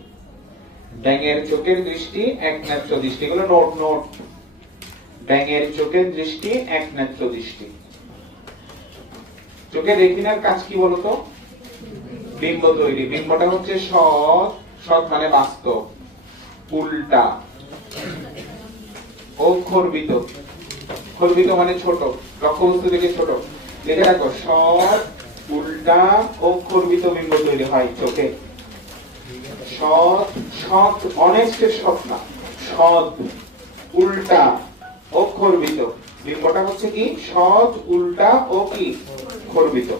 ব্যাঙের চোখের দৃষ্টি এক নেত্র দৃষ্টি। এগুলো নোট নোট। ব্যাঙের চোখের দৃষ্টি এক নেত্র দৃষ্টি। চোখের রেটিনার কাজ কি বলতো? বিম্ব তৈরি। বিম্বটা হচ্ছে সৎ, সৎ মানে বাস্তব, উল্টা ও খর্বিত। খর্বিত মানে ছোট, লক্ষ্যবস্তু থেকে ছোট। লিখে রাখো, সৎ, উল্টা ও খর্বিত বিম্ব তৈরি হয় চোখে। সৎ, সৎ অনেস্টের সৎ না, সৎ, উল্টা ও খর্বিত। বিম্বটা হচ্ছে কি? সৎ, উল্টা ও কি? খর্বিত।